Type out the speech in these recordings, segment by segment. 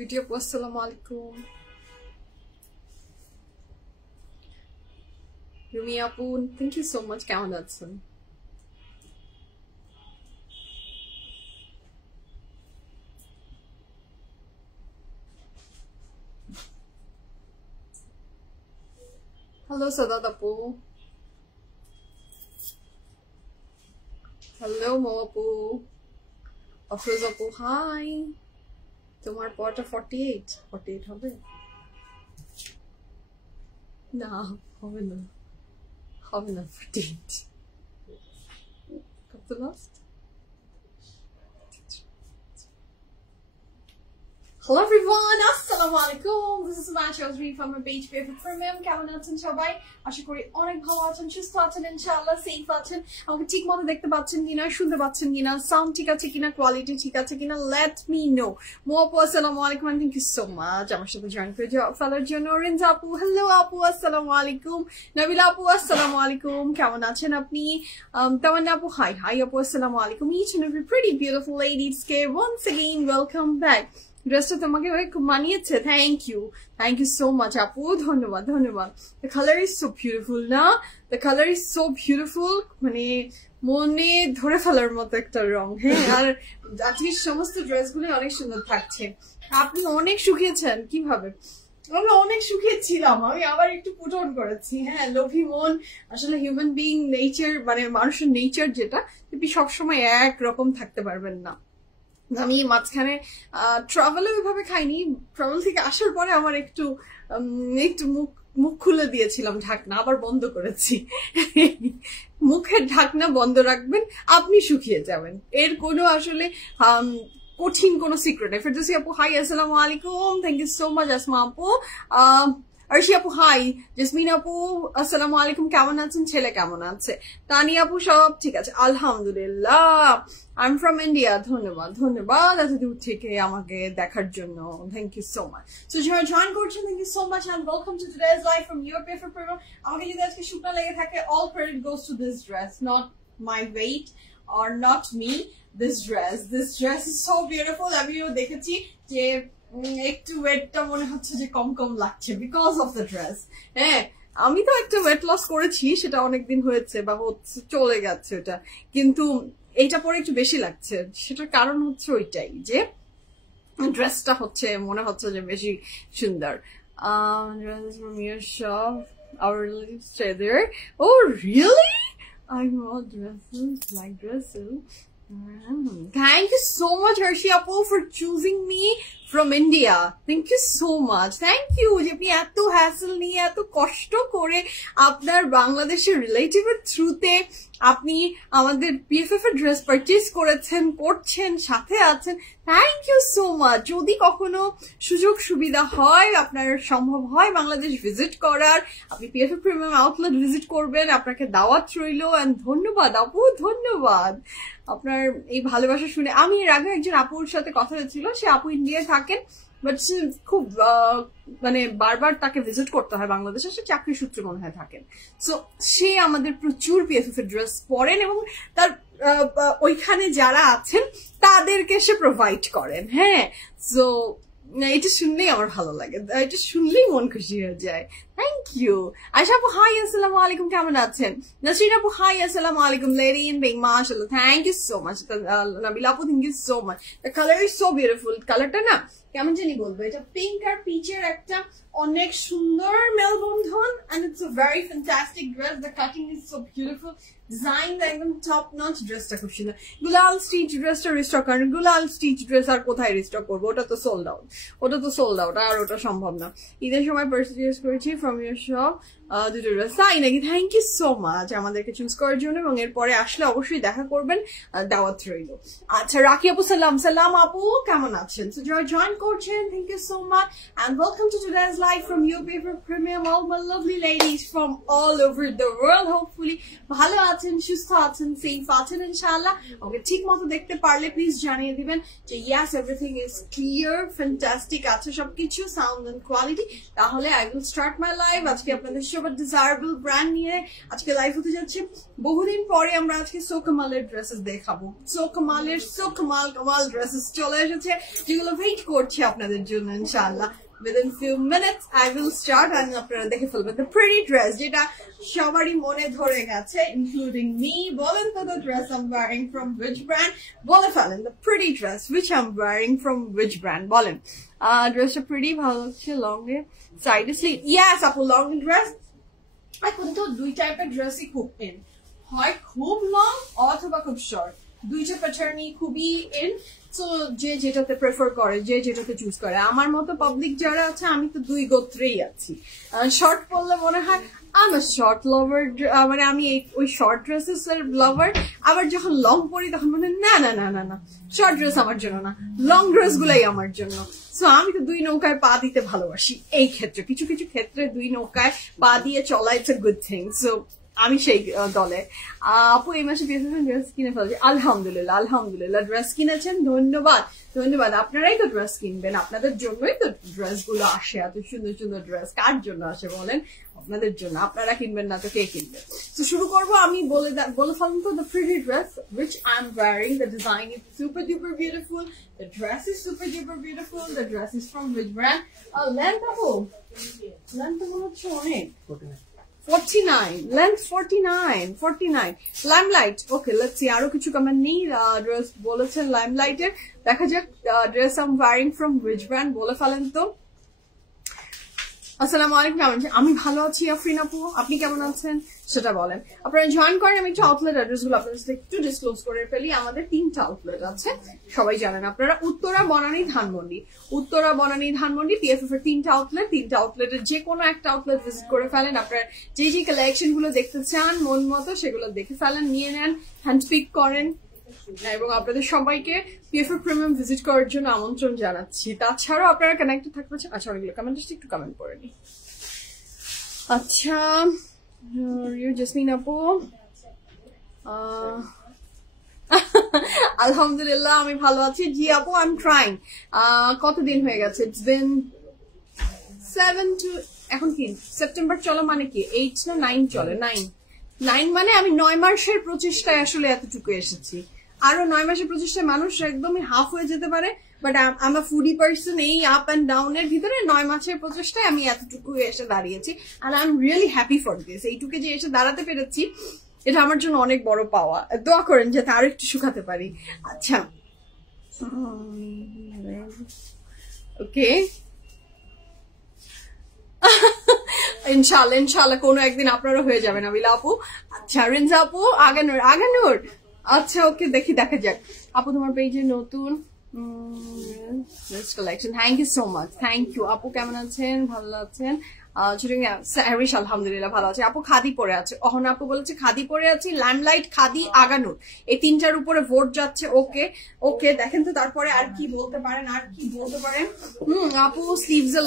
Video assalamu alaikum. Rumi Apun, thank you so much. Kemal Hudson. Hello Sadat Apu. Hello Mo Apu. Afroz Apu, hi. তোমার পটা 48 হবে না হবে না 48 কত last Hello everyone, assalamu alaikum. This is Sumansha Azri from my page Favorite Premium. কেমন আছেন সবাই? আশা করি অনেক ভালো আছেন, সুস্থ আছেন ইনশাআল্লাহ, সেফ আছেন। আমাকে ঠিকমতো দেখতে পাচ্ছেন কিনা, শুনতে পাচ্ছেন কিনা, সাউন্ড ঠিক আছে কিনা, কোয়ালিটি ঠিক আছে কিনা, let me know. মো আপু আসসালামু আলাইকুম, and thank you so much আমার সাথে জয়েন করে ফেলার জন্য। রিনজা আপু, হ্যালো আপু আসসালামু আলাইকুম। নবিলা আপু আসসালামু আলাইকুম, কেমন আছেন আপনি? তামান্না আপু, হাই আপু আসসালামু আলাইকুম। Each and every pretty beautiful ladies K once again welcome back. ড্রেসটা তোমাকে খুব মানিয়েছে, থ্যাংক ইউ সো মাচ আপু, ধন্যবাদ। The colour is so beautiful না, the colour is so beautiful, মানে মনে ধরে ফেলার মতো একটা রং। হ্যাঁ, আর আজকে সমস্ত ড্রেসগুলো অনেক সুন্দর থাকছে। আপনি অনেক শুকিয়েছেন, কিভাবে? আমি অনেক শুকিয়েছিলাম, আমি আবার একটু পুট অন করেছি। হ্যাঁ, লোভী মন আসলে হিউম্যান বিং নেচার, মানে মানুষের নেচার যেটা, তুমি সবসময় একরকম থাকতে পারবেন না। আমি মাঝখানে ট্রাভেলে ওইভাবে খাইনি, ট্রাভেল থেকে আসার পরে আমার একটু মুখ খুলে দিয়েছিলাম, ঢাকনা আবার বন্ধ করেছি। মুখের ঢাকনা বন্ধ রাখবেন, আপনি শুকিয়ে যাবেন, এর কোনো আসলে কঠিন কোনো সিক্রেট নেই। ফেরদৌসী আপু, হাই আসসালামু আলাইকুম, thank you so much. Asma আপু, আরশি আপু, হাই। জেসমিন আপু, আসসালামু আলাইকুম, কেমন আছেন? ছেলে কেমন আছে? তানি আপু, সব ঠিক আছে আলহামদুলিল্লাহ। I am from India. ধন্যবাদ এত দূর থেকে আমাকে দেখার জন্য, thank you so much. So যারা জয়েন করছেন, thank you so much and welcome to today's live from your preferred premium. আমাকে যদি আজকে শুকনা লেগে থাকে, all credit goes to this dress, not my weight or not me. This dress is so beautiful. আমিও দেখেছি যে একটু ওয়েটটা মনে হচ্ছে যে কম লাগছে বিকজ অফ দ্য ড্রেস। হ্যাঁ, আমি তো একটা ওয়েট লস করেছি, সেটা অনেকদিন হয়েছে বা হচ্ছে, চলে গেছে ওটা, কিন্তু এইটা পরে একটু বেশি লাগছে। সেটার কারণ হচ্ছে ওইটাই যে ড্রেসটা হচ্ছে মনে হচ্ছে যে বেশি সুন্দর। Dresses from your shop, our relatives stay there. Oh really? I want dresses, like dresses. Thank you so much, Harshi Apu, for choosing me from India. Thank you so much. Thank you. যে আপনি এত hassle নিয়ে, এত কষ্ট করে আপনার বাংলাদেশের রিলেটিভের থ্রুতে আপনি আমাদের পিএফএফ এর ড্রেস পারচেজ করছেন, সাথে আছেন। Thank you so much. যদি কখনো সুযোগ সুবিধা হয়, আপনার সম্ভব হয় বাংলাদেশ ভিজিট করার, আপনি পিএফএফ প্রিমিয়াম আউটলেট ভিজিট করবেন, আপনাকে দাওয়াত রইল। এন্ড ধন্যবাদ আপু, ধন্যবাদ আপনার এই ভালোবাসা শুনে। আমি এর আগে একজন আপুর সাথে কথা হয়েছিল, সে আপু ইন্ডিয়ায় থাকেন, বাট সে খুব মানে বারবার তাকে ভিজিট করতে হয় বাংলাদেশে, সে চাকরি সূত্রে মনে হয় থাকেন। সো সে আমাদের প্রচুর পিএফএফ এর ড্রেস পরেন এবং তার ওইখানে যারা আছেন তাদেরকে সে প্রোভাইড করেন। হ্যাঁ, সো এটা শুনলেই আমার ভালো লাগে, এটা শুনলেই মন খুশি হয়ে যায়। Thank you. আয়শা আপু, হাই আসসালামু আলাইকুম, কেমন আছেন? নাসরিন আপু, হাই আসসালামু আলাইকুম। লেডি ইন বিং, মাশাআল্লাহ, thank you so much. Nabila আপু, thank you so much. The colour is so beautiful. কালারটা না কেমন জানি বলবো, এটা পিঙ্ক আর পিচের একটা অনেক সুন্দর মেলবন্ধন, and it's a very fantastic dress. The cutting is so beautiful. Design একদম টপ নচ। ড্রেসটা খুব সুন্দর। গুলাল স্টিচ ড্রেসটা রিস্টক করেন। গুলাল স্টিচ ড্রেস আর কোথায় রিস্টক করবো? ওটা তো সোল্ড আউট, আর ওটা সম্ভব না। ঈদের সময় পারচেজ করেছি ফ্রম ইউর শপ দুটো ড্রেস। তাই নাকি? থ্যাংক ইউ সো মাচ আমাদেরকে চুজ করার জন্য, এবং এরপরে আসলে অবশ্যই দেখা করবেন, দাওয়াত রইল। আচ্ছা, রাখি আপু, সালাম আপু, কেমন আছেন? সো যারা জয়েন করছেন, thank you so much and welcome to today's live from your favorite premium, all my lovely ladies from all over the world. Hopefully ভালো আছেন, সুস্থ আছেন, সেফ আছেন ইনশাআল্লাহ। ওকে ঠিক মতো দেখতে পারলে প্লিজ জানিয়ে দিবেন যে yes, everything is clear, fantastic আছে সবকিছু, সাউন্ড এন্ড কোয়ালিটি। তাহলে I will start my live। আজকে আপনাদের সবার ডিজায়ারেবল ব্র্যান্ড নিয়ে আজকে লাইভ হতে যাচ্ছে। বহুদিন পরে আমরা আজকে সো কামালের ড্রেসেস দেখাবো। সো কামাল ড্রেসেস চলে এসেছে, যেগুলো ওয়েট করছে আপনাদের জন্য ইনশাআল্লাহ। Within few minutes I will start and আপনারা দেখে ফেলবেন the pretty dress যেটা সবারই মনে ধরে গেছে including me। বলেন তো the dress I'm wearing from which brand? বলে ফেলেন the pretty dress which I'm wearing from which brand বলেন। ড্রেসটা pretty ভালো লাগছে, লং এ সাইডে স্লিভ। Yes আপু লং ড্রেস এখন তো দুই টাইপের ড্রেসই খুব ইন, হয় খুব লং অথবা খুব শর্ট, দুইটা প্যাটার্নই খুবই ইন। তো যে যেটাতে প্রেফার করে, যে যেটাতে চুজ করে। আমার মতো পাবলিক যারা আছে, আমি তো দুই গোত্রেই আছি। শর্ট পরলে মনে হয় আমি শর্ট লাভার, মানে আমি ওই শর্ট ড্রেসেস এর লাভার। আবার যখন লং পরি তখন মনে না না না না না শর্ট ড্রেস আমার জন্য না, লং ড্রেস গুলাই আমার জন্য। সো আমি তো দুই নৌকায় পা দিতে ভালোবাসি। এই ক্ষেত্রে কিছু কিছু ক্ষেত্রে দুই নৌকায় পা দিয়ে চলা it's a good thing. So আমি সেই দলে। আপু এই মাসে ড্রেস কিনে ফেলছি, আলহামদুলিল্লাহ ড্রেস কিনেছেন, ধন্যবাদ। আপনারাই তো ড্রেস কিনবেন, আপনাদের জন্যই তো ড্রেস গুলো আসে, এত সুন্দর সুন্দর ড্রেস কার জন্য আসে বলেন? আপনাদের জন্য। আপনারা কিনবেন না তো কে কিনবে? তো শুরু করবো, আমি বলে ফেলুন তো the pretty dress which I'm wearing. The design is super duper beautiful, the dress is super duper beautiful. The dress is from which brand? Length আপু, length মনে হচ্ছে অনেক 49, length 49. Limelight. Okay, let's see. আরো কিছু comment নেই। Dress বলেছেন Limelight এর। দেখা যাক dress I'm wearing from which brand বলে ফেলেন তো। আসসালামু আলাইকুম, কেমন আছেন? আমি ভালো আছি আফরিন আপু, আপনি কেমন আছেন সেটা বলেন। আপনারা জয়েন করেন। আমি একটু আউটলেট অ্যাড্রেস গুলো আপনাদের সাথে একটু ডিসক্লোজ করে ফেলি। আমাদের 3টা আউটলেট আছে, সবাই জানেন আপনারা। উত্তরা, বনানী, ধানমন্ডি PFF এর 3টা আউটলেট। 3টা আউটলেটের যে কোনো একটা আউটলেট ভিজিট করে ফেলেন। আপনারা যে যে কালেকশন গুলো দেখতে চান মন মতো সেগুলো দেখে ফেলেন, নিয়ে নেন, হ্যান্ড পিক করেন। এবং আপনাদের সবাইকে PFF প্রিমিয়াম ভিজিট করার জন্য আমন্ত্রণ জানাচ্ছি। তাছাড়াও আপনারা কানেক্টেড থাকতে পারছেন। আচ্ছা, অনেকগুলো কমেন্ট আসছে, একটু কমেন্ট করে নি। আচ্ছা, জেসমিন আপু আলহামদুলিল্লাহ আমি ভালো আছি। জি আপু আই এম ট্রাইং। কতদিন হয়ে গেছে? ইটস বিন 7 to এখন কি সেপ্টেম্বর চলো, মানে কি 8 না 9 চলে? 9 মানে আমি 9 মাসের প্রচেষ্টায় আসলে এতটুকু এসেছি। আরো 9 মাসের প্রচেষ্টায় মানুষ একদমই হাফ হয়ে যেতে পারে, but I am a foodie person. এই আপ অ্যান্ড ডাউন এর ভিতরে 9 মাসের প্রচেষ্টায় আমি এতটুকু এসে দাঁড়িয়েছি। আর I am really happy for this. এইটুকু যে এসে দাঁড়াতে পেরেছি এটা আমার জন্য অনেক বড় পাওয়া। দোয়া করেন যাতে আরো একটু শুকাতে পারি। আচ্ছা, ওকে, ইনশাআল্লাহ কোনো একদিন আপনারও হয়ে যাবেন আবিলা আপু। আচ্ছা, রিনজা আপু, আগানোর। আচ্ছা ওকে, দেখা যাক। আপু তোমার পেজে নতুন collection, thank you so much. Thank you আপু, কেমন আছেন? ভালো আছেন? আলহামদুলিল্লাহ ভালো আছে। আপু খাদি পরে আছে, অহনা আপু বলেছে খাদি পরে আছি। লাইমলাইট, খাদি, আগানোর, এই 3টার উপরে ভোট যাচ্ছে। ওকে দেখেন তো তারপরে আর কি বলতে পারেন, আপু স্লিভস এর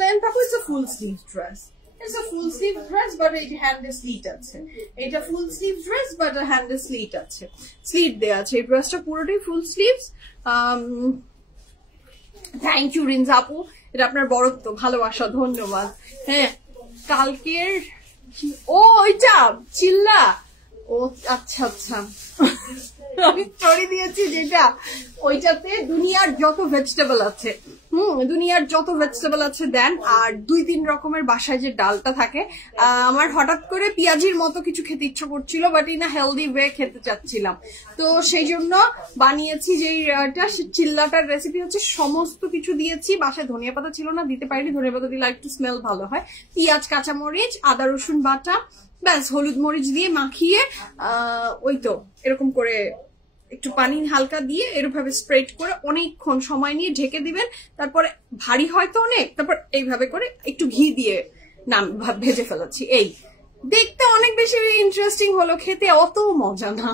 লেন্থ আপু it's a full sleeve dress. It's a full sleeve dress but it hand slit আছে। এটা full sleeve dress but hand slit আছে, স্লিট দেয়া আছে। এই ড্রেসটা পুরোটাই ফুল স্লিভস। থ্যাংক ইউ রিনজা আপু, এটা আপনার বড়ত্ব, ভালোবাসা, ধন্যবাদ। হ্যাঁ, কালকের ওইটা চিল্লা, ও আচ্ছা আমি স্টোরি দিয়েছি যেটা, ওইটাতে দুনিয়ার যত ভেজিটেবল আছে, দেন আর 2-3 রকমের বাসায় যে ডালটা থাকে। আমার হঠাৎ করে পেঁয়াজির মতো কিছু খেতে ইচ্ছা করছিল, but in a healthy way খেতে চাচ্ছিলাম, তো সেই জন্য বানিয়েছি যে চিল্লাটার রেসিপি হচ্ছে সমস্ত কিছু দিয়েছি। বাসায় ধনিয়া পাতা ছিল না, দিতে পারিনি, ধনিয়া পাতা দিলে একটু স্মেল ভালো হয়। পেঁয়াজ, কাঁচামরিচ, আদা রসুন বাটা, ব্যাস হলুদ মরিচ দিয়ে মাখিয়ে ওই তো এরকম করে একটু পানি হালকা দিয়ে এরভাবে স্প্রেড করে অনেকক্ষণ সময় নিয়ে ঢেকে দিবেন। তারপরে ভারী হয়তো অনেক, তারপর এইভাবে করে একটু ঘি দিয়ে ভেজে ফেলেছি। এই দেখতে অনেক বেশি ইন্টারেস্টিং হলো, খেতে অত মজা না।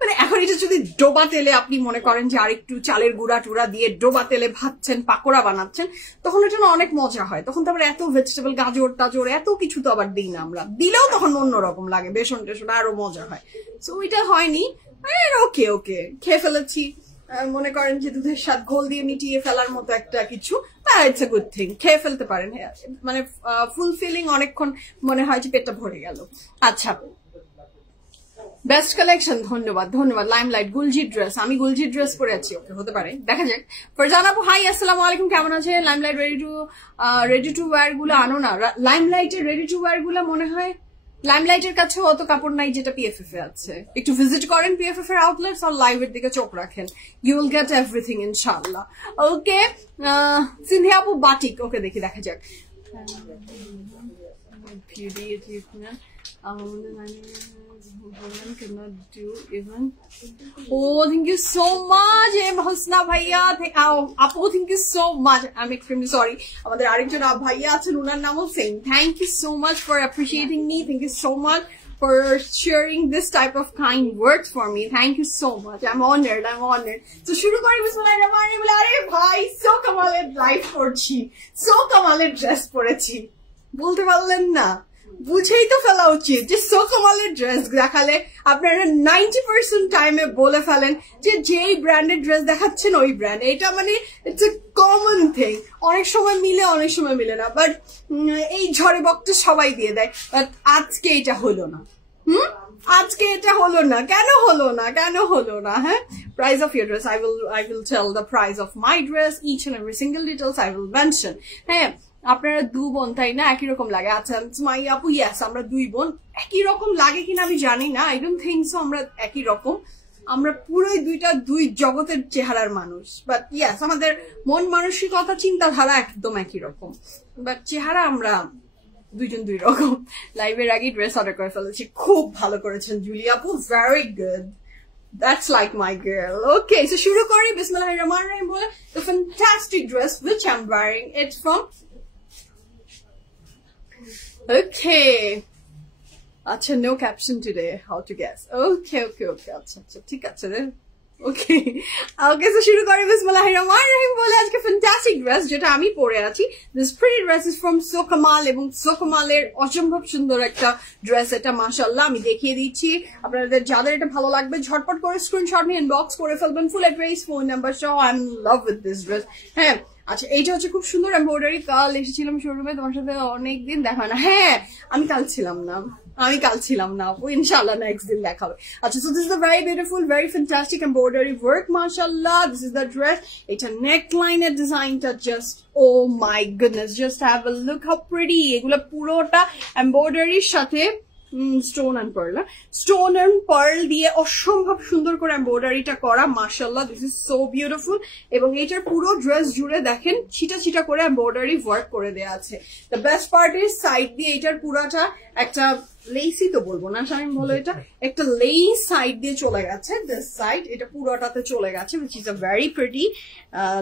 মানে এখন এটা যদি ডোবা তেলে আপনি মনে করেন যে আর একটু চালের গুঁড়া টুড়া দিয়ে ডোবা তেলে ভাজছেন, পাকোড়া বানাচ্ছেন, তখন এটা না অনেক মজা হয়। তখন তো আবার এত ভেজিটেবল, গাজর টাজর এত কিছু তো আবার দিই না আমরা, দিলেও তখন অন্যরকম লাগে, বেসন টেসন আরো মজা হয়। সো ওইটা হয়নি, ওকে খেয়ে ফেলেছি। মনে করেন যে দুধের স্বাদ ঘোল দিয়ে মিটিয়ে ফেলার মতো একটা কিছু, ইটস এ গুড থিং, খেয়ে ফেলতে পারেন, মানে ফুলফিলিং, অনেকক্ষণ মনে হয় যে পেটটা ভরে গেল। আচ্ছা, বেস্ট কালেকশন, ধন্যবাদ ধন্যবাদ। লাইমলাইট গুলজি ড্রেস, আমি গুলজি ড্রেস পরে আছি, ওকে হতে পারে, দেখা যাক। ফারজানা আপু হাই, আসসালামু আলাইকুম, কেমন আছে? লাইমলাইট রেডি টু ওয়্যার গুলো আনো না, লাইমলাইটের রেডি টু ওয়্যার গুলো মনে হয় লাইমলাইটের কাছেও অত কাপড় নাই যেটা পিএফএফ এ আছে। একটু ভিজিট করেন পিএফএফ এর আউটলেটস আর লাইভের দিকে চোখ রাখেন, ইউ উইল গেট এভরিথিং ইনশাআল্লাহ। ওকে, সিনথিয়া আপু বাটিক, ওকে দেখি, দেখা যাক। Cannot do even. Oh, thank you so much, Husna Bhaiya. Apu, thank you so much. I'm extremely sorry. আমাদের আরেকজন ভাইয়া আছেন, উনার নামও same. Thank you so much for appreciating me. Thank you so much for sharing this type of kind words for me. Thank you so much. I'm honored. So শুরু করি বিসমিল্লাহির রহমানির রহিম। আরে ভাই, সো কামালের লাইভ করছি, সো কামালের dress পরেছি, বলতে পারলেন না? বুঝেই তো ফেলা উচিত যে সো কামালের ড্রেস দেখালে আপনারা 90% টাইমে বলে ফেলেন যে যেই ব্র্যান্ডের ড্রেস দেখাচ্ছেন ওই ব্র্যান্ড। এটা মানে ইটস এ কমন থিং, অনেক সময় মিলে অনেক সময় মিলে না, বাট এই ঝড়ে বক্তা সবাই দিয়ে দেয়। বাট আজকে এটা হলো না, আজকে এটা হলো না, কেন হলো না, কেন হলো না? হ্যাঁ, price of your dress, I will tell the price of my dress, each and every single details I will mention. হ্যাঁ, আপনারা দু বোন তাই না, একই রকম লাগে? আচ্ছা মাই আপু, ইয়েস, আমরা দুই বোন, একই রকম লাগে কিনা আমি জানি না, আই ডোন্ট থিঙ্ক সো আমরা একই রকম, আমরা পুরোই দুই জগতের চেহারার মানুষ, বাট ইয়েস আমাদের মন মানসিকতা চিন্তাধারা একদম একই রকম, বাট চেহারা আমরা দুইজন দুই রকম। লাইভের আগে ড্রেস অর্ডার করে ফেলেছি, খুব ভালো করেছেন জুলি আপু, very good, that's like my girl. Okay, so shuru kori bismillahir rahmanir rahim bole the fantastic dress which I'm wearing, it's from okay, acha no caption today, how to guess, okay acha thik ache re, okay so shuru kori bismillahir rahmanir rahim bole ajke fantastic dress jeta ami pore achi, this pretty dress is from Sokamal ebong Sokamal-এর অসম্ভব সুন্দর একটা dress, এটা মাশাআল্লাহ আমি দেখিয়ে দিচ্ছি আপনাদের, যাদের এটা ভালো লাগবে ঝটপট করে স্ক্রিনশট নিয়ে ইনবক্স করে ফেলবেন, ফুল অ্যাড্রেস, ফোন নাম্বার সহ। I am love with this dress. হ্যাঁ, আচ্ছা, এইটা হচ্ছে খুব সুন্দর এমব্রয়ডারি, কাল এসেছিলাম শোরুমে, তোমার সাথে অনেকদিন দেখা না। হ্যাঁ, আমি কাল ছিলাম না, ইনশাআল্লাহ নেক্সট দিন দেখা হবে। আচ্ছা, so this is a very beautiful, very fantastic embroidery work, mashallah. This is the dress. এটা neckline এর ডিজাইনটা just, oh my goodness, just have a look how pretty. এগুলো পুরোটা এমব্রয়ডারির সাথে স্টোন অ্যান্ড পার্ল দিয়ে অসম্ভব সুন্দর করে এমব্রয়ডারিটা করা, মাশাআল্লাহ, দিস ইজ সো বিউটিফুল। এবং এটার পুরো ড্রেস জুড়ে দেখেন ছিটা ছিটা করে এমব্রয়ডারি ওয়ার্ক করে দেওয়া আছে। The best part is side দিয়ে এটার পুরাটা একটা লেসই তো বলবো না, আমি বলো এটা একটা লেস সাইড দিয়ে চলে গেছে, দিস সাইড এটা পুরোটাতে চলে গেছে, which is a very pretty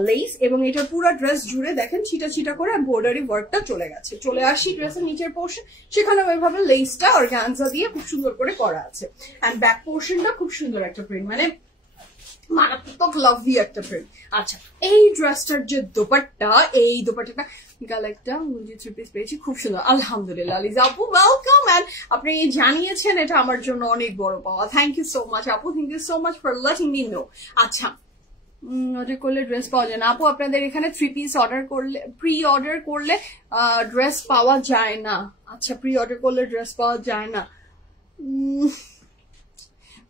less. এবং এটার পুরো ড্রেস জুড়ে দেখেন ছিটা ছিটা করে এমব্রয়ডারি ওয়ার্কটা চলে গেছে। চলে আসি ড্রেসের নিচের পোর্শন, সেখানে ওইভাবে লেসটা অর্গানজা দিয়ে খুব সুন্দর করে করা আছে, এন্ড ব্যাক পোর্শনটা খুব সুন্দর একটা প্রিন্ট, মানে মারাত্মক লাভলি একটা প্রিন্ট। আচ্ছা, এই ড্রেসটার যে দোপাট্টা, এই দোপাট্টাটা একটা থ্রি পিস পেয়েছি, খুব সুন্দর, আলহামদুলিল্লাহ। লিজা আপু ওয়েলকাম, এন্ড আপনি জানিয়েছেন, এটা আমার জন্য অনেক বড় পাওয়া। থ্যাংক ইউ সো মাচ আপু, thank you so much for letting me know. আচ্ছা, অর্ডার করলে ড্রেস পাওয়া যায় না আপু, আপনাদের এখানে থ্রি পিস অর্ডার করলে, প্রি অর্ডার করলে ড্রেস পাওয়া যায় না। আচ্ছা, প্রি অর্ডার করলে ড্রেস পাওয়া যায় না,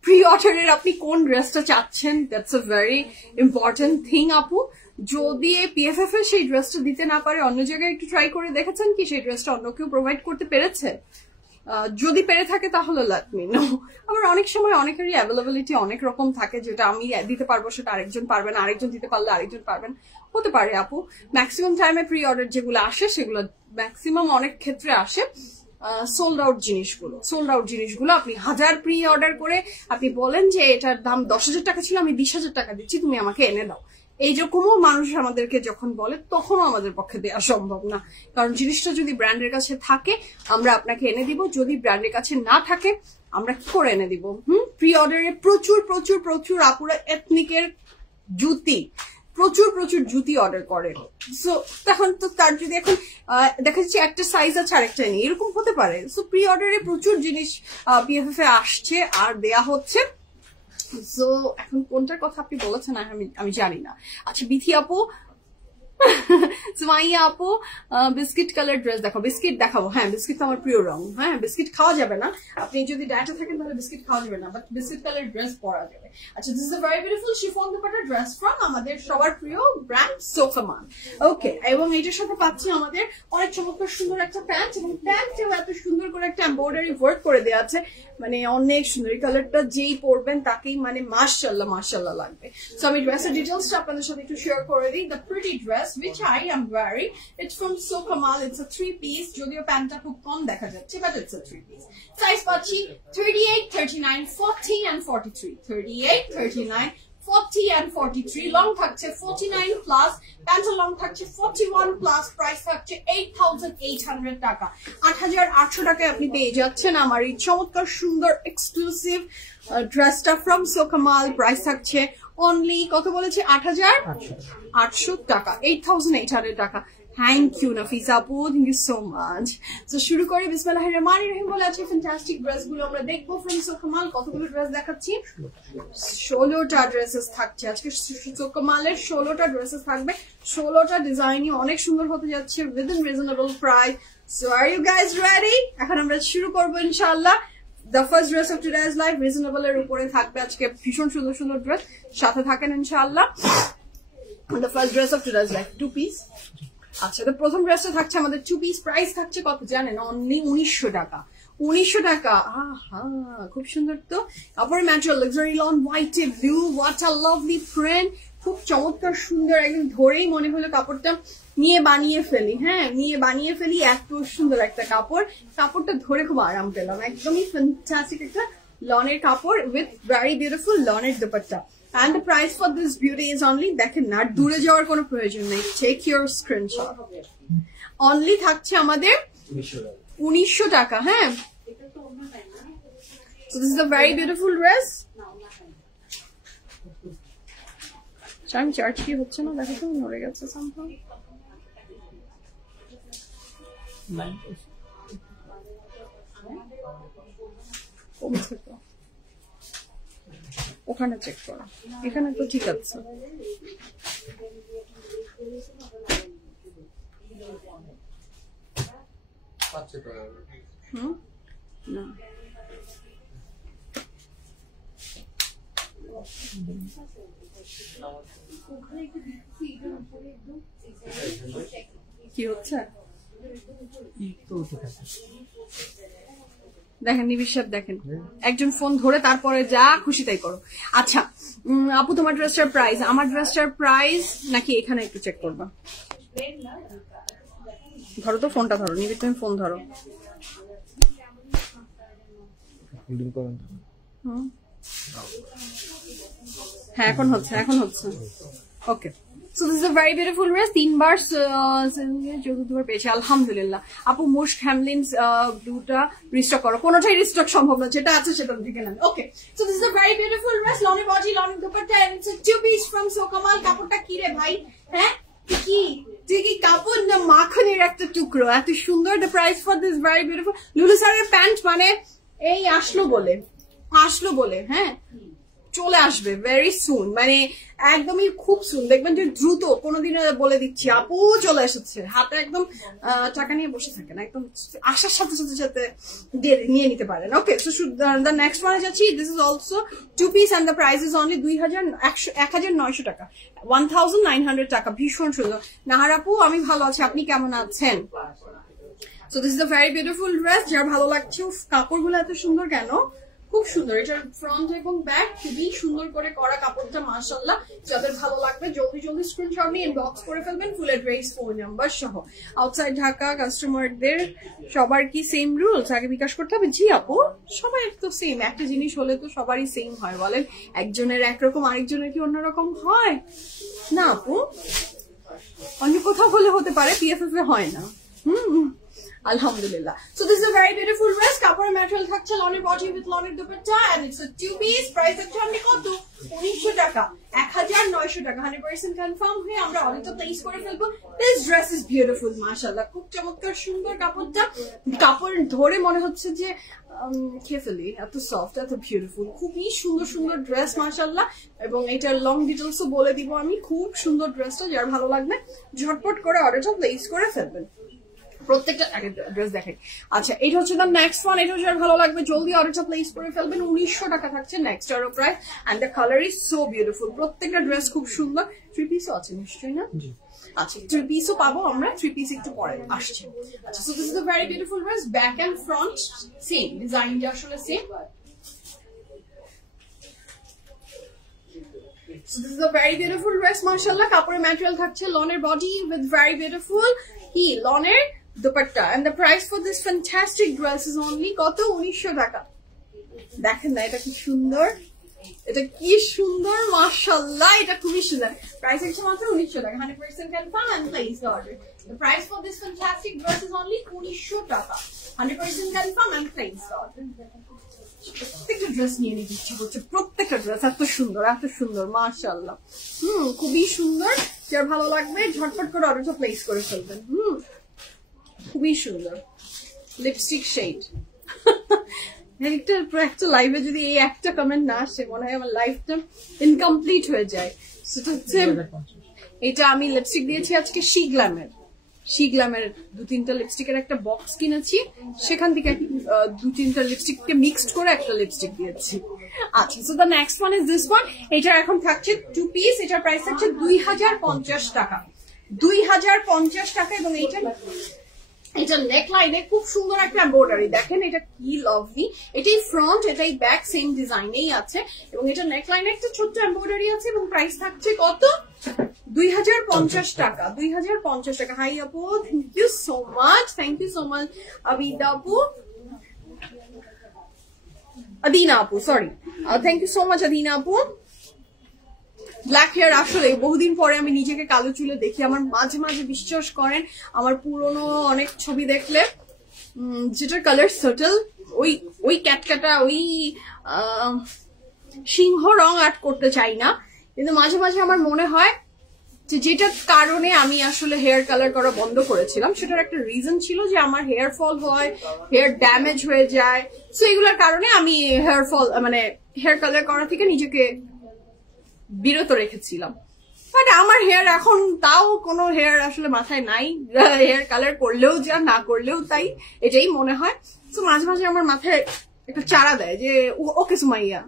প্রি অর্ডারের আপনি কোন ড্রেসটা চাচ্ছেন, that's a very important thing আপু। যদি পিএফএফ এ সেই ড্রেসটা দিতে না পারে, অন্য জায়গায় একটু ট্রাই করে দেখেছেন কি সেই ড্রেসটা অন্য কেউ প্রোভাইড করতে পেরেছে? যদি পেরে থাকে তাহলে লেট মি নো। আমার অনেক সময় অনেকেরই অ্যাভেলেবিলিটি অনেক রকম থাকে, যেটা আমি দিতে পারবো সেটা আরেকজন পারবেন, আরেকজন দিতে পারলে আরেকজন পারবেন, হতে পারে আপু। ম্যাক্সিমাম টাইমে প্রি অর্ডার যেগুলো আসে সেগুলো ম্যাক্সিমাম অনেক ক্ষেত্রে আসে সোল্ড আউট জিনিসগুলো। আপনি 1000 প্রি অর্ডার করে আপনি বলেন যে এটার দাম 10,000 টাকা ছিল, আমি 20,000 টাকা দিচ্ছি, তুমি আমাকে এনে দাও, এইরকমও মানুষ আমাদেরকে যখন বলে তখনও আমাদের পক্ষে দেওয়া সম্ভব না, কারণ জিনিসটা যদি ব্র্যান্ডের কাছে থাকে আমরা আপনাকে এনে দিব, যদি ব্র্যান্ডের কাছে না থাকে আমরা কি করে এনে দিব? প্রি অর্ডারে প্রচুর আপুরা এথনিকের জুতি, প্রচুর জুতি অর্ডার করে। সো তখন তো তার যদি এখন দেখা যাচ্ছে একটা সাইজ আছে আরেকটা নেই, এরকম হতে পারে। সো প্রি অর্ডারে প্রচুর জিনিস পিএফএফ এ আসছে আর দেয়া হচ্ছে। সো এখন কোনটার কথা আপনি বলেছেন আমি জানি না। আচ্ছা, বিথি আপু সুমাইয়া আপু বিস্কিট কালার ড্রেস দেখো, বিস্কিট দেখাবো। হ্যাঁ বিস্কিট তো আমার প্রিয় রং। হ্যাঁ বিস্কিট খাওয়া যাবে না, আপনি যদি ডায়েটে থাকেন তাহলে বিস্কিট খাওয়া যাবে না, বাট বিস্কিট কালার ড্রেস পরা যাবে। আচ্ছা, this is a very beautiful chiffon dupatta dress from আমাদের সবার প্রিয় ব্র্যান্ড সোফামান। ওকে, এবং এইটার সাথে পাচ্ছি আমাদের অনেক চমৎকার সুন্দর একটা প্যান্ট, এবং প্যান্টেও এত সুন্দর করে একটা এমব্রয়ডারি ওয়ার্ক করে দেওয়া আছে, মানে অনেক সুন্দর। এই কালারটা যেই পরবেন তাকেই মানে মাশাআল্লাহ মাশাআল্লাহ লাগবে। সো আমি ড্রেসের ডিটেইলসটা আপনাদের সাথে একটু শেয়ার করে দিই। The pretty dress which I am wearing, it's from Sokamal. It's a 3-piece, যদিও প্যান্টটা খুব কম দেখা যাচ্ছে, but it's a 3-piece. Size পাচ্ছি 38, 39, 40 and 43. 38, 39, 40 and 43. লং থাকছে 49 প্লাস, প্যান্টের লং থাকছে 41 প্লাস, প্রাইস থাকছে 8,800 টাকা। 8,800 টাকায় আপনি পেয়ে যাচ্ছেন আমার এই চমৎকার সুন্দর এক্সক্লুসিভ ড্রেসটা ফ্রম সোকামাল। প্রাইস থাকছে অনলি কত বলেছে? 8,800 টাকা, 8,800 টাকা। থ্যাংক ইউ নাফিসা আপু, থ্যাংক ইউ সো মাচ। তো শুরু করি, বিসমিল্লাহির রহমানির রহিম বলে আছে ফ্যান্টাস্টিক ড্রেস গুলো আমরা দেখবো ফ্রম সোকামাল। কতগুলো ড্রেস দেখাচ্ছি? 16টা ড্রেসেস থাকছে আজকে। সোকামালের 16টা ড্রেসেস থাকবে, 16টা ডিজাইনই অনেক সুন্দর হতে যাচ্ছে within reasonable price. So are you guys ready? এখন আমরা শুরু করবো ইনশাআল্লাহ। The first dress of today's life reasonable এর উপরে থাকবে আজকে ভীষণ সুন্দর সুন্দর ড্রেস, সাথে থাকেন ইনশাআল্লাহ। The first dress of today's life 2 piece। আচ্ছা, তো প্রথম ড্রেসটা থাকছে আমাদের 2 piece, প্রাইস থাকছে কত জানেন? অনলি 1900 টাকা। 1900 টাকা, আহা খুব সুন্দর। তো কাপড়ের material luxury loan white blue, what a lovely print, খুব চমৎকার সুন্দর। একদম ধরেই মনে হলো কাপড়টা নিয়ে বানিয়ে ফেলি। হ্যাঁ নিয়ে বানিয়ে ফেলি, এত সুন্দর একটা কাপড়। কাপড়টা ধরে খুব আরাম পেলাম, একদমই ফ্যান্টাস্টিক একটা লনের কাপড় উইথ ভেরি বিউটিফুল লনের dupatta. And the price for this beauty is only, দেখেন না দূরে যাওয়ার কোনো প্রয়োজন নেই, টেক ইউর স্ক্রিনশট। অনলি থাকছে আমাদের 1900 টাকা। হ্যাঁ, so this is a very beautiful dress। আমি চার্জ কি হচ্ছে না দেখো তো, নড়ে গেছে সামহাউ। কমছে তো, ওখানে চেক করো, এখানে তো ঠিক আছে। না কি হচ্ছে দেখেন, নিবিশ্বাস দেখেন, একজন ফোন ধরে তারপরে যা খুশি তাই করো। আচ্ছা আপু, তোমার ড্রেসটার প্রাইস, আমার ড্রেসটার প্রাইস নাকি এখানে একটু চেক করবা? ধরো তো ফোনটা, ধরো নিবি, তুমি ফোন ধরো। হ্যাঁ এখন হচ্ছে, এখন হচ্ছে। ওকে, so this is a very beautiful dress। 3 বার 14 বার পেয়েছি আলহামদুলিল্লাহ। আপু মুশক হ্যামলিনস ব্লুটা রিস্টক করো, কোনোটাই রিস্টক সম্ভব না, যেটা আছে সেটা থেকে নেন। Okay, so this is a very beautiful dress, লনের বডি, লনের dupatta, and it's a 2 piece from সোকামাল। কাপড়টা কি রে ভাই? হ্যাঁ কি তুই কি কাপড় না মাখনের একটা টুকরো, এত সুন্দর। the price for this very beautiful লুলু স্যারের প্যান্ট, মানে এই আসলো বলে হ্যাঁ চলে আসবে ভেরি সুন, মানে একদমই খুব সুন, দেখবেন যে দ্রুত। কোনোদিন বলে দিচ্ছি আপু চলে এসেছে, হাতে একদম টাকা নিয়ে বসে থাকেন, একদম আসার সাথে সাথে সাথে নিয়ে নিতে পারেন। ওকে, সো দ্য নেক্সট ওয়ানে যাচ্ছি। This is also 2 piece and the price is only 1900 টাকা, 1900 টাকা। ভীষণ সুন্দর। নাহার আপু আমি ভালো আছি, আপনি কেমন আছেন? So this is a very beautiful dress, যার ভালো লাগছে। কাপড়গুলো এত সুন্দর কেন? খুব সুন্দর, এটার ফ্রন্ট এবং ব্যাক খুবই সুন্দর করে করা কাপড়টা মাশাআল্লাহ। যাদের ভালো লাগবে জলদি জলদি স্ক্রিনশট নিয়ে ইনবক্স করে ফেলবেন ফুল অ্যাড্রেস, ফোন নাম্বার সহ। আউটসাইড ঢাকা কাস্টমারদের সবার কি সেম রুলস? আগে বিকাশ করতে হবে? জি আপু, সবাই তো সেম, একটা জিনিস হলে তো সবারই সেম হয় বলেন? একজনের একরকম আরেকজনের কি অন্যরকম হয়? না আপু, অন্য কোথাও হলে হতে পারে, পিএফএফ এ হয় না। আলহামদুলিল্লাহ। So this is a very beautiful dress, কাপড়ের ম্যাটেরিয়াল থাকছে লনের বডি উইথ লনের dupatta and it's a 2 piece. Price হচ্ছে অনলি কত? 1900 টাকা, 1900 টাকা। 100% কনফার্ম হয়ে আমরা অর্ডারটা প্লেস করে ফেলবো। দিস ড্রেস ইজ বিউটিফুল, মাশাআল্লাহ, খুব চমৎকার সুন্দর কাপড়টা। কাপড় ধরে মনে হচ্ছে যে খেয়ে ফেলি, এত সফট, এত বিউটিফুল, খুবই সুন্দর সুন্দর ড্রেস মাশাআল্লাহ। এবং এটার লং ডিটেলসও বলে দিব আমি। খুব সুন্দর ড্রেসটা, যার ভালো লাগবে ঝটপট করে অর্ডারটা প্লেস করে ফেলবেন। প্রত্যেকটা আগে ড্রেস দেখাই। আচ্ছা, এটা হচ্ছে দ্য নেক্সট ওয়ান। এটা যার ভালো লাগবে জলদি অর্ডারটা প্লেস করে ফেলবেন। 1900 টাকা থাকছে নেক্সট আরো price and the colour is so beautiful. প্রত্যেকটা ড্রেস খুব সুন্দর। 3 পিসও আছে নিশ্চয়ই না? আচ্ছা, 3 পিসও পাবো আমরা। 3 পিস একটু পরে আসছে। আচ্ছা, so this is a very beautiful dress, back and front same ডিজাইনটা আসলে same. So this is a very beautiful dress, mashallah. কাপড়ের ম্যাটেরিয়াল থাকছে লনের বডি with very beautiful লনের dupatta and the price for this fantastic dress is only কত? 1900 টাকা। দেখেন না এটা কি সুন্দর, এটা কি সুন্দর মাশাআল্লাহ, এটা খুবই সুন্দর। প্রাইস হচ্ছে মাত্র 1900 টাকা। 100% confirm and place the order. The price for this fantastic dress is only 1900 টাকা। 100% confirm and place the order. প্রত্যেকটা ড্রেস নিয়ে নিতে ইচ্ছা করছে, প্রত্যেকটা ড্রেস এত সুন্দর, এত সুন্দর মাশাআল্লাহ। খুবই সুন্দর, যার ভালো লাগবে ঝটপট করে অর্ডারটা প্লেস করে ফেলবেন। খুবই সুন্দর লিপস্টিক শেড। একটা লাইভে যদি এই একটা কমেন্ট না আসে, মনে হয় আমার লাইফটা ইনকমপ্লিট হয়ে যায়। সেটা হচ্ছে এটা আমি লিপস্টিক দিয়েছি আজকে শি গ্ল্যামের 2-3টা লিপস্টিকের একটা বক্স কিনেছি, সেখান থেকে 2-3টা লিপস্টিককে মিক্সড করে একটা লিপস্টিক দিয়েছি। আচ্ছা, so the next one is this one. এটা এখন থাকছে 2 পিস। এটার প্রাইস থাকছে 2050 টাকা। 2050 টাকা। এবং এটা নেকলাইনে খুব সুন্দর একটা এমব্রয়ডারি, দেখেন এটা কি লাভলি। এটাই ফ্রন্ট, এটাই ব্যাক, সেম ডিজাইনেই আছে। এবং এটা নেকলাইনে একটা ছোট্ট এমব্রয়ডারি আছে। এবং প্রাইস থাকছে কত? 2050 টাকা। 2050 টাকা। হাই আপু, thank you so much, thank you so much Abida আপু, আদিনা আপু, sorry, thank you so much Adina আপু। ব্ল্যাক হেয়ার, আসলে বহুদিন পরে আমি নিজেকে কালো চুলে দেখি। আমার মাঝে মাঝে বিশ্বাস করেন আমার পুরনো অনেক ছবি দেখলে যেটার কালার সাটল, ওই ক্যাটকাটা, ওই সিংহ রং আর্ট করতে চাই না, কিন্তু মাঝে মাঝে আমার মনে হয় যে যেটার কারণে আমি আসলে হেয়ার কালার করা বন্ধ করেছিলাম, সেটার একটা রিজন ছিল যে আমার হেয়ার ফল হয়, হেয়ার ড্যামেজ হয়ে যায়। সো এগুলোর কারণে আমি হেয়ার কালার করা থেকে নিজেকে বিরত রেখেছিলাম। বাট আমার হেয়ার এখন তাও কোনো হেয়ার আসলে মাথায় নাই, হেয়ার কালার করলেও যা, না করলেও তাই, এটাই মনে হয়। তো মাঝে মাঝে আমার মাথায় একটা চারা দেয় যে ওকে সুমাইয়া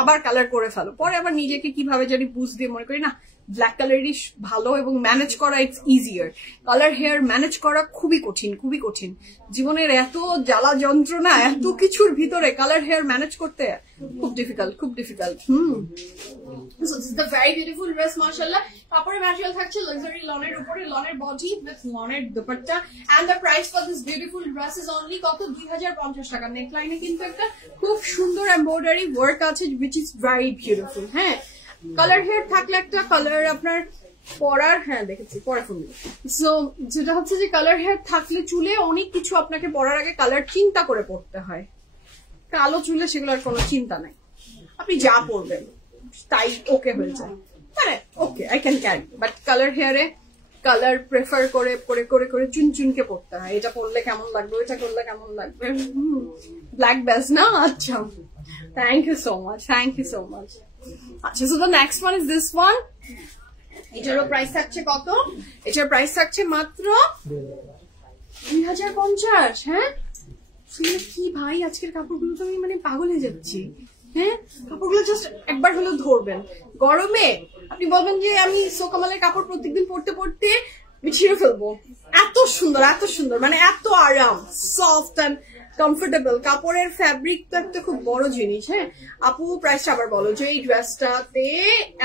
আবার কালার করে ফেলো। পরে আবার নিজেকে কিভাবে জানি বুঝ দিয়ে মনে করি না, ব্ল্যাক কালারই ভালো এবং ম্যানেজ করা it's easier. Colour hair manage করা খুবই কঠিন, খুবই কঠিন। জীবনের এত জ্বালা যন্ত্রণা, এত কিছুর ভিতরে কালার হেয়ার ম্যানেজ করতে খুব ডিফিকাল্ট, খুব difficult. So this is the very beautiful dress, mashallah. কাপড়ের ম্যাটেরিয়াল থাকছে লাক্সারি লনের উপরে, লনের বডি উইথ লনের dupatta and the price for this beautiful dress is only কত? 2050 টাকা। নেকলাইনে কিন্তু একটা খুব সুন্দর এমব্রয়ডারি ওয়ার্ক আছে which is very beautiful। হ্যাঁ, কালার হেয়ার থাকলে একটা কালার আপনার পরার, হ্যাঁ দেখেছি পরা ফেলবে। সো যেটা হচ্ছে যে কালার হেয়ার থাকলে চুলে অনেক কিছু আপনাকে পরার আগে কালার চিন্তা করে পড়তে হয়। কালো চুলে সেগুলোর কোনো চিন্তা নাই, আপনি যা পরবেন তাই ওকে হয়ে যায়, মানে okay I can carry. But colour হেয়ারে কালার প্রেফার করে করে করে করে চুনচুনকে পড়তে হয়, এটা পরলে কেমন লাগবে, ওইটা করলে কেমন লাগবে। ব্ল্যাক বেস না? আচ্ছা, thank you so much, thank you so much. আচ্ছা, so the next one is this one. এটারও প্রাইস থাকছে কত? এটার প্রাইস থাকছে মাত্র 2050। হ্যাঁ, কি ভাই, আজকের কাপড়গুলো তো আমি মানে পাগল হয়ে যাচ্ছি। হ্যাঁ, কাপড়গুলো জাস্ট একবার হলেও ধরবেন। গরমে আপনি বলবেন যে আমি সোকামালের কাপড় প্রত্যেকদিন পরতে পরতে আমি ছিঁড়ে ফেলবো। এত সুন্দর, এত সুন্দর, মানে এত আরাম, সফট অ্যান্ড কমফোর্টেবল। কাপড়ের ফ্যাব্রিক তো একটা খুব বড় জিনিস। হ্যাঁ আপু, প্রাইসটা আবার বলো। যে এই ড্রেসটাতে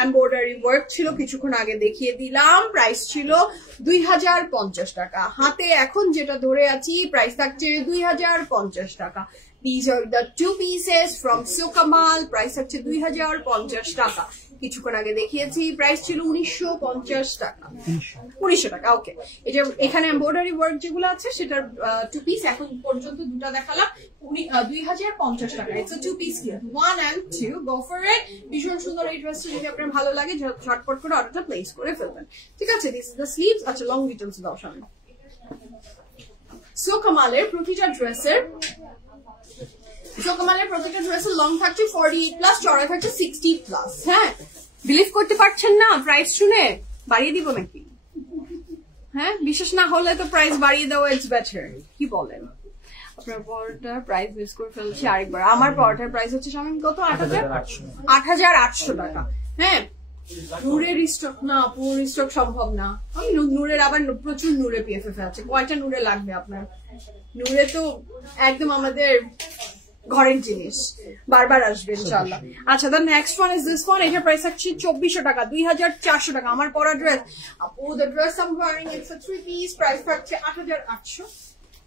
এমব্রয়ডারি ওয়ার্ক ছিল, কিছুক্ষণ আগে দেখিয়ে দিলাম। প্রাইস ছিল 2050 টাকা। হাতে এখন যেটা ধরে আছি প্রাইস থাকছে 2050 টাকা। These are the 2 pieces from Sukamal. Price হচ্ছে 2050 টাকা। কিছুক্ষণ আগে দেখিয়েছি, প্রাইস ছিল 1950 টাকা। 1900 টাকা, ওকে। এটা এখানে এমব্রয়ডারি ওয়ার্ক যেগুলো আছে সেটার 2 পিস, এখন পর্যন্ত দুটো দেখালাম 2050 টাকা। It's a 2 piece kit, 1 and 2, go for ইট। ভীষণ সুন্দর এই ড্রেসটা, যদি আপনার ভালো লাগে ঝটপট করে অর্ডারটা প্লেস করে ফেলবেন, ঠিক আছে? This is the sleeves. আচ্ছা, লং ডিটেইলস দাও সামনে। সো কামালের প্রতিটা ড্রেসের লং থাকছে 48 প্লাস, চড়া থাকছে 60 প্লাস। হ্যাঁ, বিলিভ করতে পারছেন না প্রাইস শুনে? বাড়িয়ে দিব নাকি? হ্যাঁ, বিশ্বাস না হলে তো প্রাইস বাড়িয়ে দেওয়া ইটস বেটার। কি বলেন? আপনার পরোটার প্রাইস মিস করে ফেলছি আরেকবার। আমার পরোটার প্রাইস হচ্ছে শামিম কত? 8800 টাকা। হ্যাঁ, নূরের স্টক না, পুরো স্টক সম্ভব না। আমি নূরের আবার প্রচুর নূরে পিএফএফ আছে। কয়টা নূরে লাগবে আপনার? নূরে তো একদম আমাদের ঘরের জিনিস, বারবার আসবে ইনশাআল্লাহ। আচ্ছা, the next one is this one. এটার প্রাইস থাকছে 2400 টাকা, 2400 টাকা। আমার পরা ড্রেস, আপু the dress I am wearing it's a 3 piece, price থাকছে 8800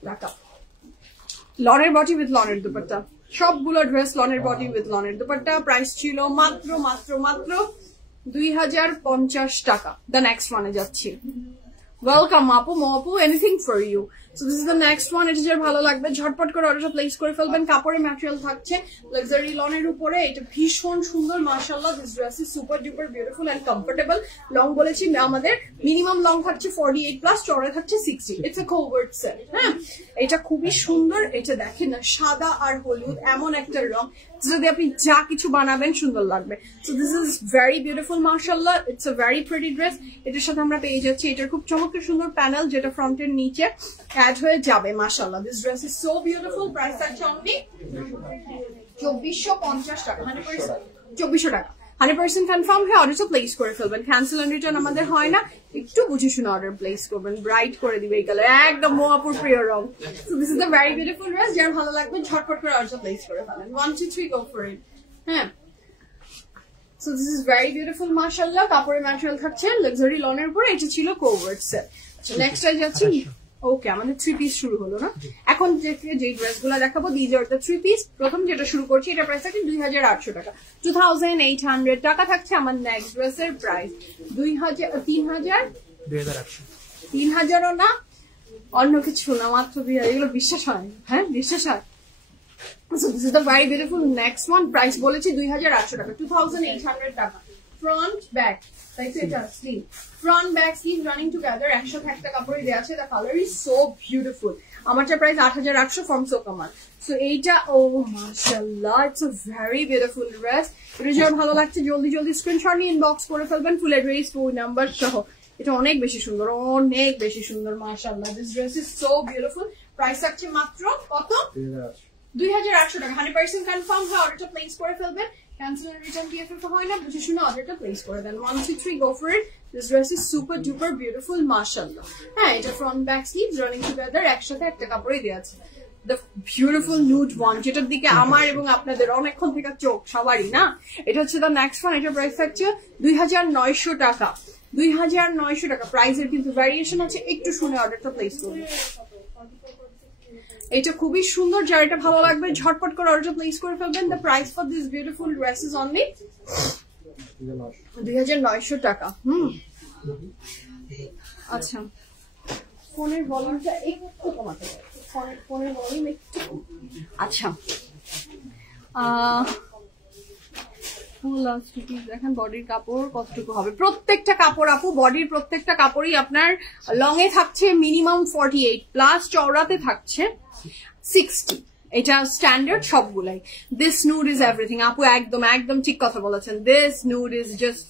টাকা। লনের বডি উইথ লনের দুপাট্টা, সবগুলো ড্রেস লনের বডি উইথ লনের দুপাট্টা। প্রাইস ছিল মাত্র 2050 টাকা। দ্য নেক্সট ওয়ানে যাচ্ছি। ওয়েলকাম আপু, মপু, anything for you. So this is the next one. এটা যার ভালো লাগবে ঝটপট করে অর্ডারটা প্লেস করে ফেলবেন। কাপড়ের ম্যাটেরিয়াল থাকছে লাক্সারি লনের উপরে। এটা ভীষণ সুন্দর মাশাআল্লাহ। This dress is super duper beautiful and comfortable. Long বলেছি আমাদের মিনিমাম লং থাকছে 48 প্লাস, চড়া থাকছে 60। It's a covert set. হ্যাঁ, এটা খুবই সুন্দর। এটা দেখেন না, সাদা আর হলুদ এমন একটা রং, যদি আপনি যা কিছু বানাবেন সুন্দর লাগবে। So this is very beautiful মাশাআল্লাহ। It's a very pretty dress. এটার সাথে আমরা পেয়ে যাচ্ছি এটার খুব চমৎকার সুন্দর প্যানেল, যেটা ফ্রন্টের নিচে অ্যাড হয়ে যাবে মাশাআল্লাহ। This dress is so beautiful. Price আছে অনলি 2450 টাকা। 100% 2400 টাকা। 100% কনফার্ম হয়ে অর্ডারটা প্লেস করে ফেলবেন। ক্যান্সেল এন্ড রিটার্ন আমাদের হয় না, একটু বুঝে শুনে অর্ডার প্লেস করবেন। ব্রাইট করে দিবে এই কালার, একদম মোয়াপুর প্রিয় রং। So this is a very beautiful dress. যার ভালো লাগবে ঝটপট করে অর্ডারটা প্লেস করে ফেলেন। 1 2 3 গো ফর ইট। হ্যাঁ, so this is very beautiful মাশাআল্লাহ। কাপড়ের ম্যাটেরিয়াল থাকছে লাক্সারি লনের উপরে। এটা ছিল কোভার্ট সেট। আচ্ছা, নেক্সট আই যাচ্ছি। ওকে, আমাদের 3 পিস শুরু হলো না? এখন যে ড্রেস গুলা দেখাবো দিজ আর দ্য 3 পিস। প্রথম যেটা শুরু করছি, এটা প্রাইস থাকছে 2800 টাকা। 2800 টাকা থাকছে আমার নেক্সট ড্রেসের প্রাইস। 3000ও না, অন্য কিছু না, মাত্র 2000। এগুলো বিশ্বাস হয়? হ্যাঁ, বিশ্বাস হয়। So this is the very beautiful next one. Price বলেছি 2800 টাকা, 2800 টাকা। Front back, like এটা sleeve, front back sleeve running together, একসাথে একটা কাপড়ে দেওয়া আছে। The color is so beautiful. আমারটা প্রাইস 8800 from Sokamal. So এইটা, ও মাশাআল্লাহ, it's a very beautiful dress. এটা যার ভালো লাগছে জলদি স্ক্রিনশট নিয়ে ইনবক্স করে ফেলবেন, ফুল অ্যাড্রেস, ফোন নাম্বার সহ। এটা অনেক বেশি সুন্দর, অনেক বেশি সুন্দর মাশাআল্লাহ। This dress is so beautiful. Price আছে মাত্র কত? 2800 টাকা। 100% কনফার্ম হয় অর্ডারটা প্লেস করে ফেলবেন। ক্যান্সেল এন্ড রিটার্ন টিএফএফ হয় না, বুঝে শুনে অর্ডারটা প্লেস করে দেন। 1 2 3 গো for it. This dress is super duper beautiful মাশাআল্লাহ। হ্যাঁ, এটা front back sleeves running together, একসাথে একটা কাপড়ে দেওয়া আছে। দ্য বিউটিফুল নুড ওয়ান, যেটার দিকে আমার এবং আপনাদের অনেকক্ষণ থেকে চোখ সবারই না। এটা হচ্ছে দ্য নেক্সট ওয়ান। এটার প্রাইস থাকছে 2900 টাকা। 2900 টাকা। প্রাইসের কিন্তু ভ্যারিয়েশন আছে, একটু শুনে অর্ডারটা প্লেস করুন। এটা খুবই সুন্দর, যার এটা ভালো লাগবে ঝটপট করে অর্ডার প্লেস করে ফেলবেন। The price for this beautiful dress is only 2900 টাকা। আচ্ছা, ফোনের ভলিউমটা একটু কমাতে হবে, ফোনের ভলিউম একটু। আচ্ছা, দেখেন বডির কাপড় কতটুকু হবে। প্রত্যেকটা কাপড় আপু, বডির প্রত্যেকটা কাপড়ই আপনার লং এ থাকছে মিনিমাম 48 প্লাস, চওড়াতে থাকছে 60। এটা স্ট্যান্ডার্ড সবগুলাই। দিস নুড ইজ এভরিথিং আপু, একদম ঠিক কথা বলেছেন। This nude is just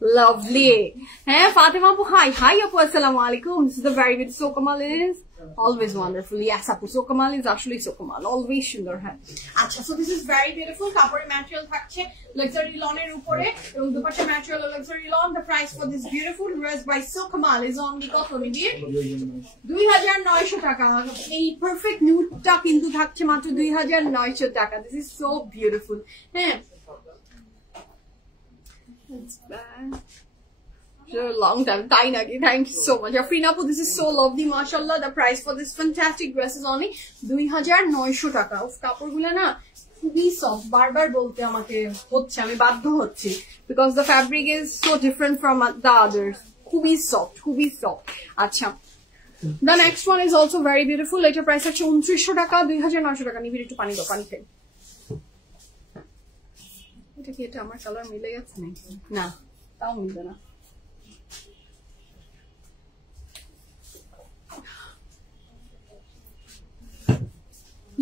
lovely. Hey, Fatima Apu, hi Apu, assalamu alaikum. This is the very good. Sokamal is always wonderful. Yes, Apu, Sokamal is actually Sokamal, always সুন্দর। হ্যাঁ, আচ্ছা, so this is very beautiful. কাপড়ের material থাকছে luxury লনের উপরে এবং dupatta material luxury loan. The price for this beautiful dress by Sokamal is only কত নিবিয়ে? 2900 টাকা। এই পারফেক্ট নিউডটা কিন্তু থাকছে মাত্র 2900 টাকা। This is so beautiful. হ্যাঁ, it's bad. Long time. Thank you so much. Afrina Apu, this is so lovely, mashallah. The price for this fantastic dress is only 2900 টাকা। Of কাপড়গুলো না খুবই সফট, বারবার বলতে আমাকে হচ্ছে, আমি বাধ্য হচ্ছি, because the fabric is so different from the others. খুবই সফট, খুবই সফট। আচ্ছা, the next one is also very beautiful. এটার প্রাইস হচ্ছে 2900 টাকা, 2900 টাকা। নিবিড় একটু পানি দাও, পানি খাই। এটা কি, এটা আমার কালার মিলে গেছে নাকি? না, তাও মিলবে না।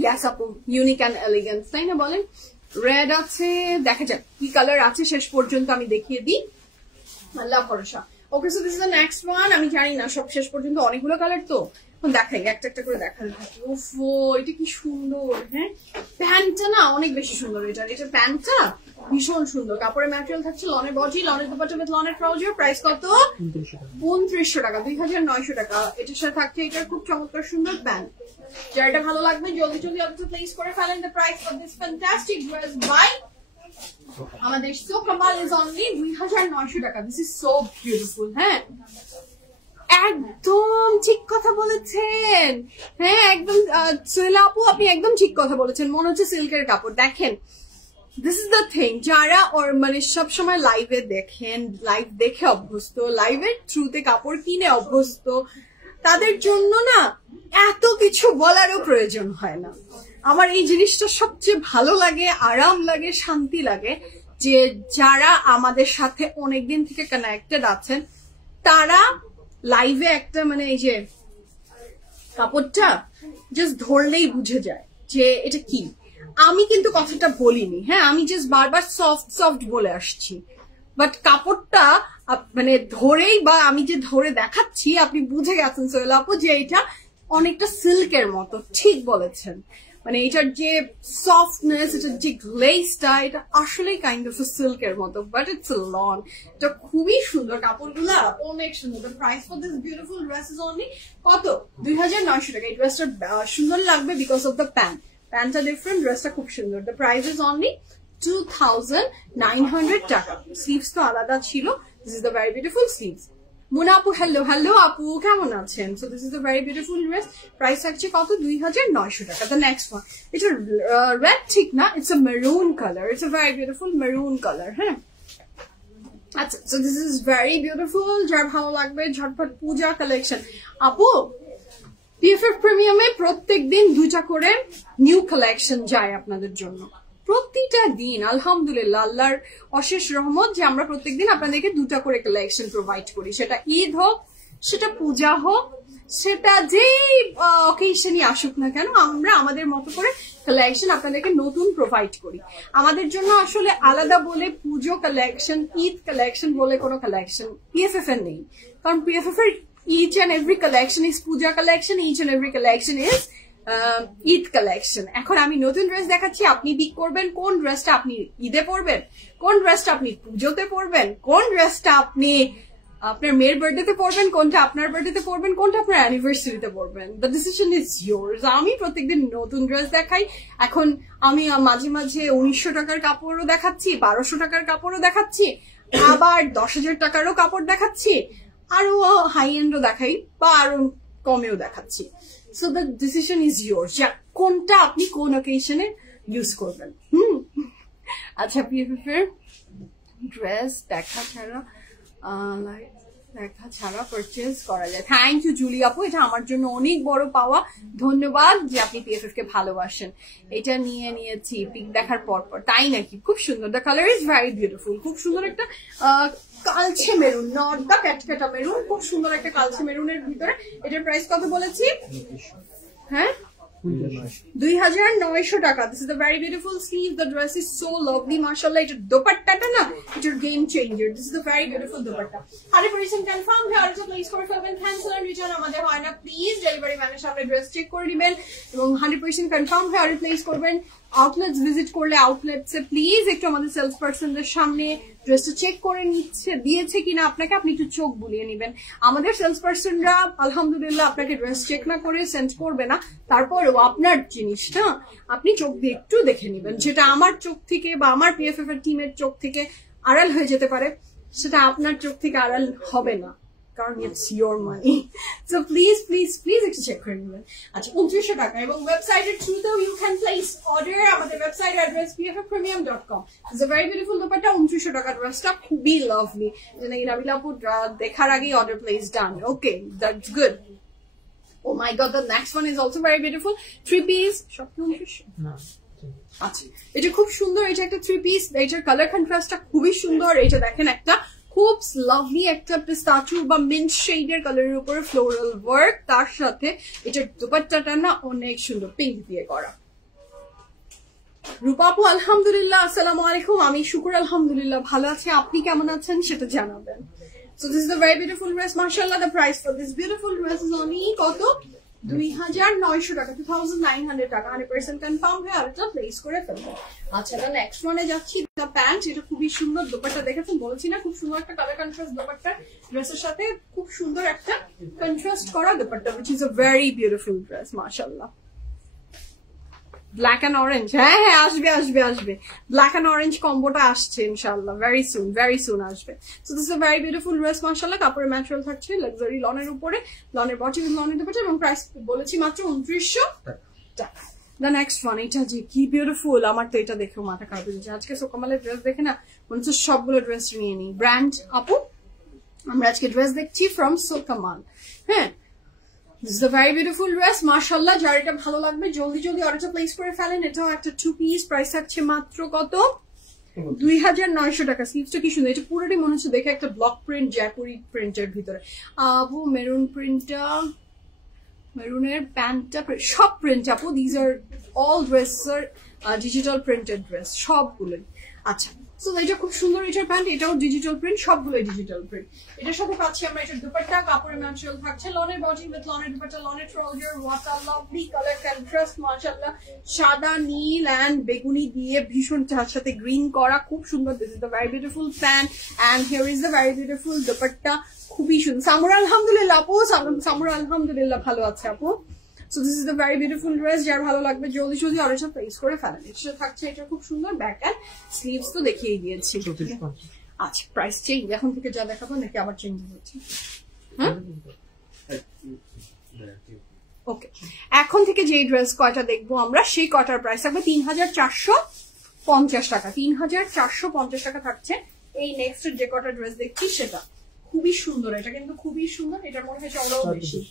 Yes আপু, ইউনিক অ্যান্ড এলিগেন্ট, তাই না বলেন? রেড আছে, দেখা যাক কি কালার আছে, শেষ পর্যন্ত আমি দেখিয়ে দিই, আল্লাহ ভরসা। Okay, so this is the next one. আমি জানি না, সব শেষ পর্যন্ত অনেকগুলো কালার তো দেখাই, একটা একটা করে দেখাতে থাকি। ওফো, এটা কি সুন্দর। হ্যাঁ, প্যান্টটা না অনেক বেশি সুন্দর। এটার প্যান্টটা ভীষণ সুন্দর। কাপড়ের ম্যাটেরিয়াল থাকছে লনের বডি, লনের দুপাট্টা উইথ লনের ট্রাউজার। প্রাইস কত? 2900 টাকা, 2900 টাকা। এটার সাথে থাকছে এটার খুব চমৎকার সুন্দর প্যান্ট। যার এটা ভালো লাগবে জলদি জলদি অর্ডার প্লেস করে ফেলেন। The price of this fantastic dress by আমাদের সো কামাল ইজ অনলি 2900 টাকা। This is so beautiful. হ্যাঁ, একদম ঠিক কথা বলেছেন। হ্যাঁ, একদম সোহেলা আপু, আপনি একদম ঠিক কথা বলেছেন। মনে হচ্ছে সিল্কের কাপড়। দেখেন, দিস ইজ দ্য থিং, যারা মানে সবসময় লাইভে দেখেন, লাইভ দেখে অভ্যস্ত, লাইভের থ্রুতে কাপড় কিনে অভ্যস্ত, তাদের জন্য না এত কিছু বলারও প্রয়োজন হয় না। আমার এই জিনিসটা সবচেয়ে ভালো লাগে, আরাম লাগে, শান্তি লাগে, যে যারা আমাদের সাথে অনেকদিন থেকে কানেক্টেড আছেন, তারা লাইভে একটা মানে এই যে কাপড়টা জাস্ট ধরলেই বুঝে যায় যে এটা কি। আমি কিন্তু কথাটা বলিনি, হ্যাঁ, আমি জাস্ট বারবার সফট সফট বলে আসছি, বাট কাপড়টা মানে ধরেই বা আমি যে ধরে দেখাচ্ছি, আপনি বুঝে গেছেন সোহেলা আপু যে এটা অনেকটা সিল্কের মতো। ঠিক বলেছেন, মানে এটার যে সফটনেস, এটার যে গ্লেজটা, এটা আসলেই কাইন্ড অফ সিল্কের মতো, বাট ইটস লন। এটা খুবই সুন্দর, কাপড়গুলা অনেক সুন্দর। The price for this beautiful dress is only কত? 2900 টাকা। এই ড্রেসটা সুন্দর লাগবে বিকজ অফ দ্য প্যান্ট। প্যান্টটা ডিফারেন্ট, ড্রেসটা খুব সুন্দর। দ্য প্রাইস ইজ অনলি 2900 টাকা। স্লিভস তো আলাদা ছিল। This is the very beautiful sleeves. Muna আপু, হ্যালো হ্যালো আপু, কেমন আছেন? So this is the very beautiful dress. Price থাকছে কত? 2900 টাকা। দ্য নেক্সট ওয়ান, এটা রেড ঠিক না, it's a maroon colour. It's a very beautiful maroon colour. হ্যাঁ, আচ্ছা, so this is very beautiful. যার ভালো লাগবে ঝটপট পূজা কালেকশন। আপু, পিএফএফ প্রিমিয়ামে প্রত্যেকদিন 2টা করে নিউ কালেকশন যায় আপনাদের জন্য, প্রতিটা দিন। আলহামদুলিল্লাহ, আল্লাহর অশেষ রহমত যে আমরা প্রত্যেকদিন আপনাদেরকে 2টা করে কালেকশন প্রোভাইড করি। সেটা ঈদ হোক, সেটা পূজা হোক, সেটা যেই অকেশনই আসুক না কেন, আমরা আমাদের মতো করে কালেকশন আপনাদেরকে নতুন প্রোভাইড করি। আমাদের জন্য আসলে আলাদা বলে পুজো কালেকশন, ঈদ কালেকশন বলে কোনো কালেকশন পিএফএফ এর নেই, কারণ পিএফএফ এর each and every collection is puja collection, each and every collection is Eid collection. এখন আমি নতুন ড্রেস দেখাচ্ছি, আপনি পিক করবেন কোন ড্রেসটা আপনি ঈদে পরবেন, কোন ড্রেসটা আপনি পুজোতে পরবেন, কোন ড্রেসটা আপনি আপনার মেয়ের বার্থডেতে পরবেন, কোনটা আপনার বার্থডেতে পরবেন, কোনটা আপনার অ্যানিভার্সারিতে পরবেন। The decision is yours. আমি প্রত্যেকদিন নতুন ড্রেস দেখাই। এখন আমি মাঝে মাঝে 1900 টাকার কাপড়ও দেখাচ্ছি, 1200 টাকার কাপড়ও দেখাচ্ছি, আবার 10,000 টাকারও কাপড় দেখাচ্ছি, আরো হাই এন্ডও দেখাই, বা আরো কমেও দেখাচ্ছি। So the decision is yours, কোনটা আপনি কোন অকেশনে ইউজ করবেন। আচ্ছা, পিএফএফ এর ড্রেস দেখা ছাড়া পারচেজ করা যায়। থ্যাংক ইউ জুলি আপু, এটা আমার জন্য অনেক বড় পাওয়া। ধন্যবাদ যে আপনি পিএফএফ কে ভালোবাসেন। এটা নিয়েছি পিক দেখার পর। তাই নাকি? খুব সুন্দর। The colour is very beautiful. খুব সুন্দর একটা কালচে মেরুন, নট দ্য ক্যাটকেটা মেরুন, খুব সুন্দর একটা কালচে মেরুনের ভিতরে। এটার প্রাইস কত বলেছি? হ্যাঁ, 2900 টাকা। This is the very beautiful sleeve. The dress is so lovely, মাশাআল্লাহ। এটার দোপাট্টাটা না, এটার game changer. This is the very beautiful dupatta. 100% confirm. Order place করে ফেলবেন। ক্যান্সেল এন্ড রিটার্ন আমাদের হয় না, প্লিজ। ডেলিভারি ম্যানের সামনে ড্রেস চেক করে নেবেন এবং 100% কনফার্ম হয়ে অর্ডার প্লেস করবেন। আউটলেটস ভিজিট করলে আউটলেটসে প্লিজ একটু আমাদের সেলস পার্সনদের সামনে ড্রেসটা চেক করে দিয়েছে কিনা আপনাকে, আপনি একটু চোখ বুলিয়ে নেবেন। আমাদের সেলস পার্সনরা আলহামদুলিল্লাহ আপনাকে ড্রেস চেক না করে সেন্ড করবে না, তারপরেও আপনার জিনিসটা আপনি চোখ দিয়ে একটু দেখে নেবেন। যেটা আমার চোখ থেকে বা আমার পিএফএফ এর টিমের চোখ থেকে আড়াল হয়ে যেতে পারে, সেটা আপনার চোখ থেকে আড়াল হবে না। কারণ it's your money. So please please please একটু চেক করে নেবেন। আচ্ছা 2900 টাকা এবং ওয়েবসাইটের থ্রুতেও ইউ ক্যান প্লেস অর্ডার। আমাদের website address bffpremium.com। It's a very beautiful dupatta. 2900 টাকার ড্রেসটা খুবই লাভলি, নাবিলা আপু দেখার আগেই order place done. Okay, that's good. Oh my god, the next one is also very beautiful. 3-piece. আচ্ছা এটা খুব সুন্দর, এটা একটা 3-piece, এটার কালার কন্ট্রাস্টটা খুবই সুন্দর। এটা দেখেন একটা খুব লাভলি একটা পিস্তাচিও বা মিন্ট শেডের কালারের উপরে ফ্লোরাল ওয়ার্ক, তার সাথে এটার দুপাট্টাটা না অনেক সুন্দর পিঙ্ক দিয়ে করা। রূপাপু আলহামদুলিল্লাহ, আসসালামু আলাইকুম। আমি শুকুর আলহামদুলিল্লাহ ভালো আছি, আপনি কেমন আছেন সেটা জানাবেন। So this is a very beautiful dress. Mashallah, the price for this beautiful dress is only কত 2900 টাকা, 2900 টাকা। 100% কনফার্ম হয়ে আরেকটা প্লেস করে ফেলবো। আচ্ছা নেক্সট ওয়ানে যাচ্ছি। দ্য প্যান্ট, এটা খুবই সুন্দর দোপাট্টা দেখেছেন, বলেছি না খুব সুন্দর একটা কালার কন্ট্রাস্ট দোপাট্টা, ড্রেসের সাথে খুব সুন্দর একটা কন্ট্রাস্ট করা dupatta, which is a very beautiful dress. মাশাআল্লাহ। ব্ল্যাক অ্যান্ড অরেঞ্জ, হ্যাঁ হ্যাঁ আসবে আসবে আসবে, ব্ল্যাক অ্যান্ড অরেঞ্জ কম্বোটা আসছে ইনশাআল্লাহ, ভেরি সুন আসবে। So this is a very beautiful dress মাশাআল্লাহ। কাপড়ের ম্যাটেরিয়াল থাকছে লাক্সারি লনের উপরে, লনের বডি উইথ লনের দুপাট্টা এবং প্রাইস বলেছি মাত্র 2900 টাকা। দ্য নেক্সট ওয়ান, এটা যে কি বিউটিফুল, আমার তো এটা দেখেও মাথা খারাপ হয়ে যাচ্ছে। আজকে সোকামালের ড্রেস দেখে না মনে হচ্ছে সবগুলো ড্রেস নিয়ে নিই। ব্র্যান্ড আপু, আমরা আজকে ড্রেস দেখছি ফ্রম সোকামাল। হ্যাঁ, this is a very beautiful dress মাশাআল্লাহ। যার এটা ভালো লাগবে জলদি জলদি অর্ডারটা প্লেস করে ফেলেন। এটাও একটা 2-piece, প্রাইস থাকছে মাত্র কত 2900 টাকা। স্লিভসটা কি সুন্দর, এটা পুরোটাই মনে হচ্ছে দেখে একটা ব্লক প্রিন্ট, জয়পুরি প্রিন্টের ভিতরে। আপু মেরুন প্রিন্টটা, মেরুনের প্যান্টটা সব প্রিন্ট আপু, these are all dress are digital printed dress সবগুলোই। আচ্ছা সো এটা খুব সুন্দর, এটার প্যান্ট, এটাও ডিজিটাল প্রিন্ট, সবগুলো ডিজিটাল প্রিন্ট। এটার সাথে পাচ্ছি আমরা এটার দুপাট্টা, কাপড়ের ম্যাটেরিয়াল থাকছে লনের বডি উইথ লনের দুপাট্টা, লনের trouser, what a lovely colour contrast মাশাআল্লাহ, সাদা নীল এন্ড বেগুনি দিয়ে ভীষণ তার সাথে গ্রিন করা, খুব সুন্দর। This is the very beautiful pant and here is the very beautiful dupatta, খুবই সুন্দর। সামুরা আলহামদুলিল্লাহ আপু, সামুরা আলহামদুলিল্লাহ ভালো আছে আপু। So this is the very beautiful dress, যার ভালো লাগবে জলদি জলদি অর্ডারটা প্লেস করে ফেলেন। এটা থাকছে এটা খুব সুন্দর ব্যাক এন্ড স্লিভস তো দেখিয়ে দিয়েছি। আচ্ছা প্রাইস চেঞ্জ এখন থেকে যা দেখাবো নাকি আবার চেঞ্জ হচ্ছে? ওকে, এখন থেকে যে ড্রেস কয়টা দেখবো আমরা সেই কয়টার প্রাইস থাকবে 3450 টাকা। 3450 টাকা থাকছে এই নেক্সট যে কয়টা ড্রেস দেখছি সেটা। খুবই সুন্দর, এটা কিন্তু খুবই সুন্দর। এটার মনে হয় চওড়াও বেশি।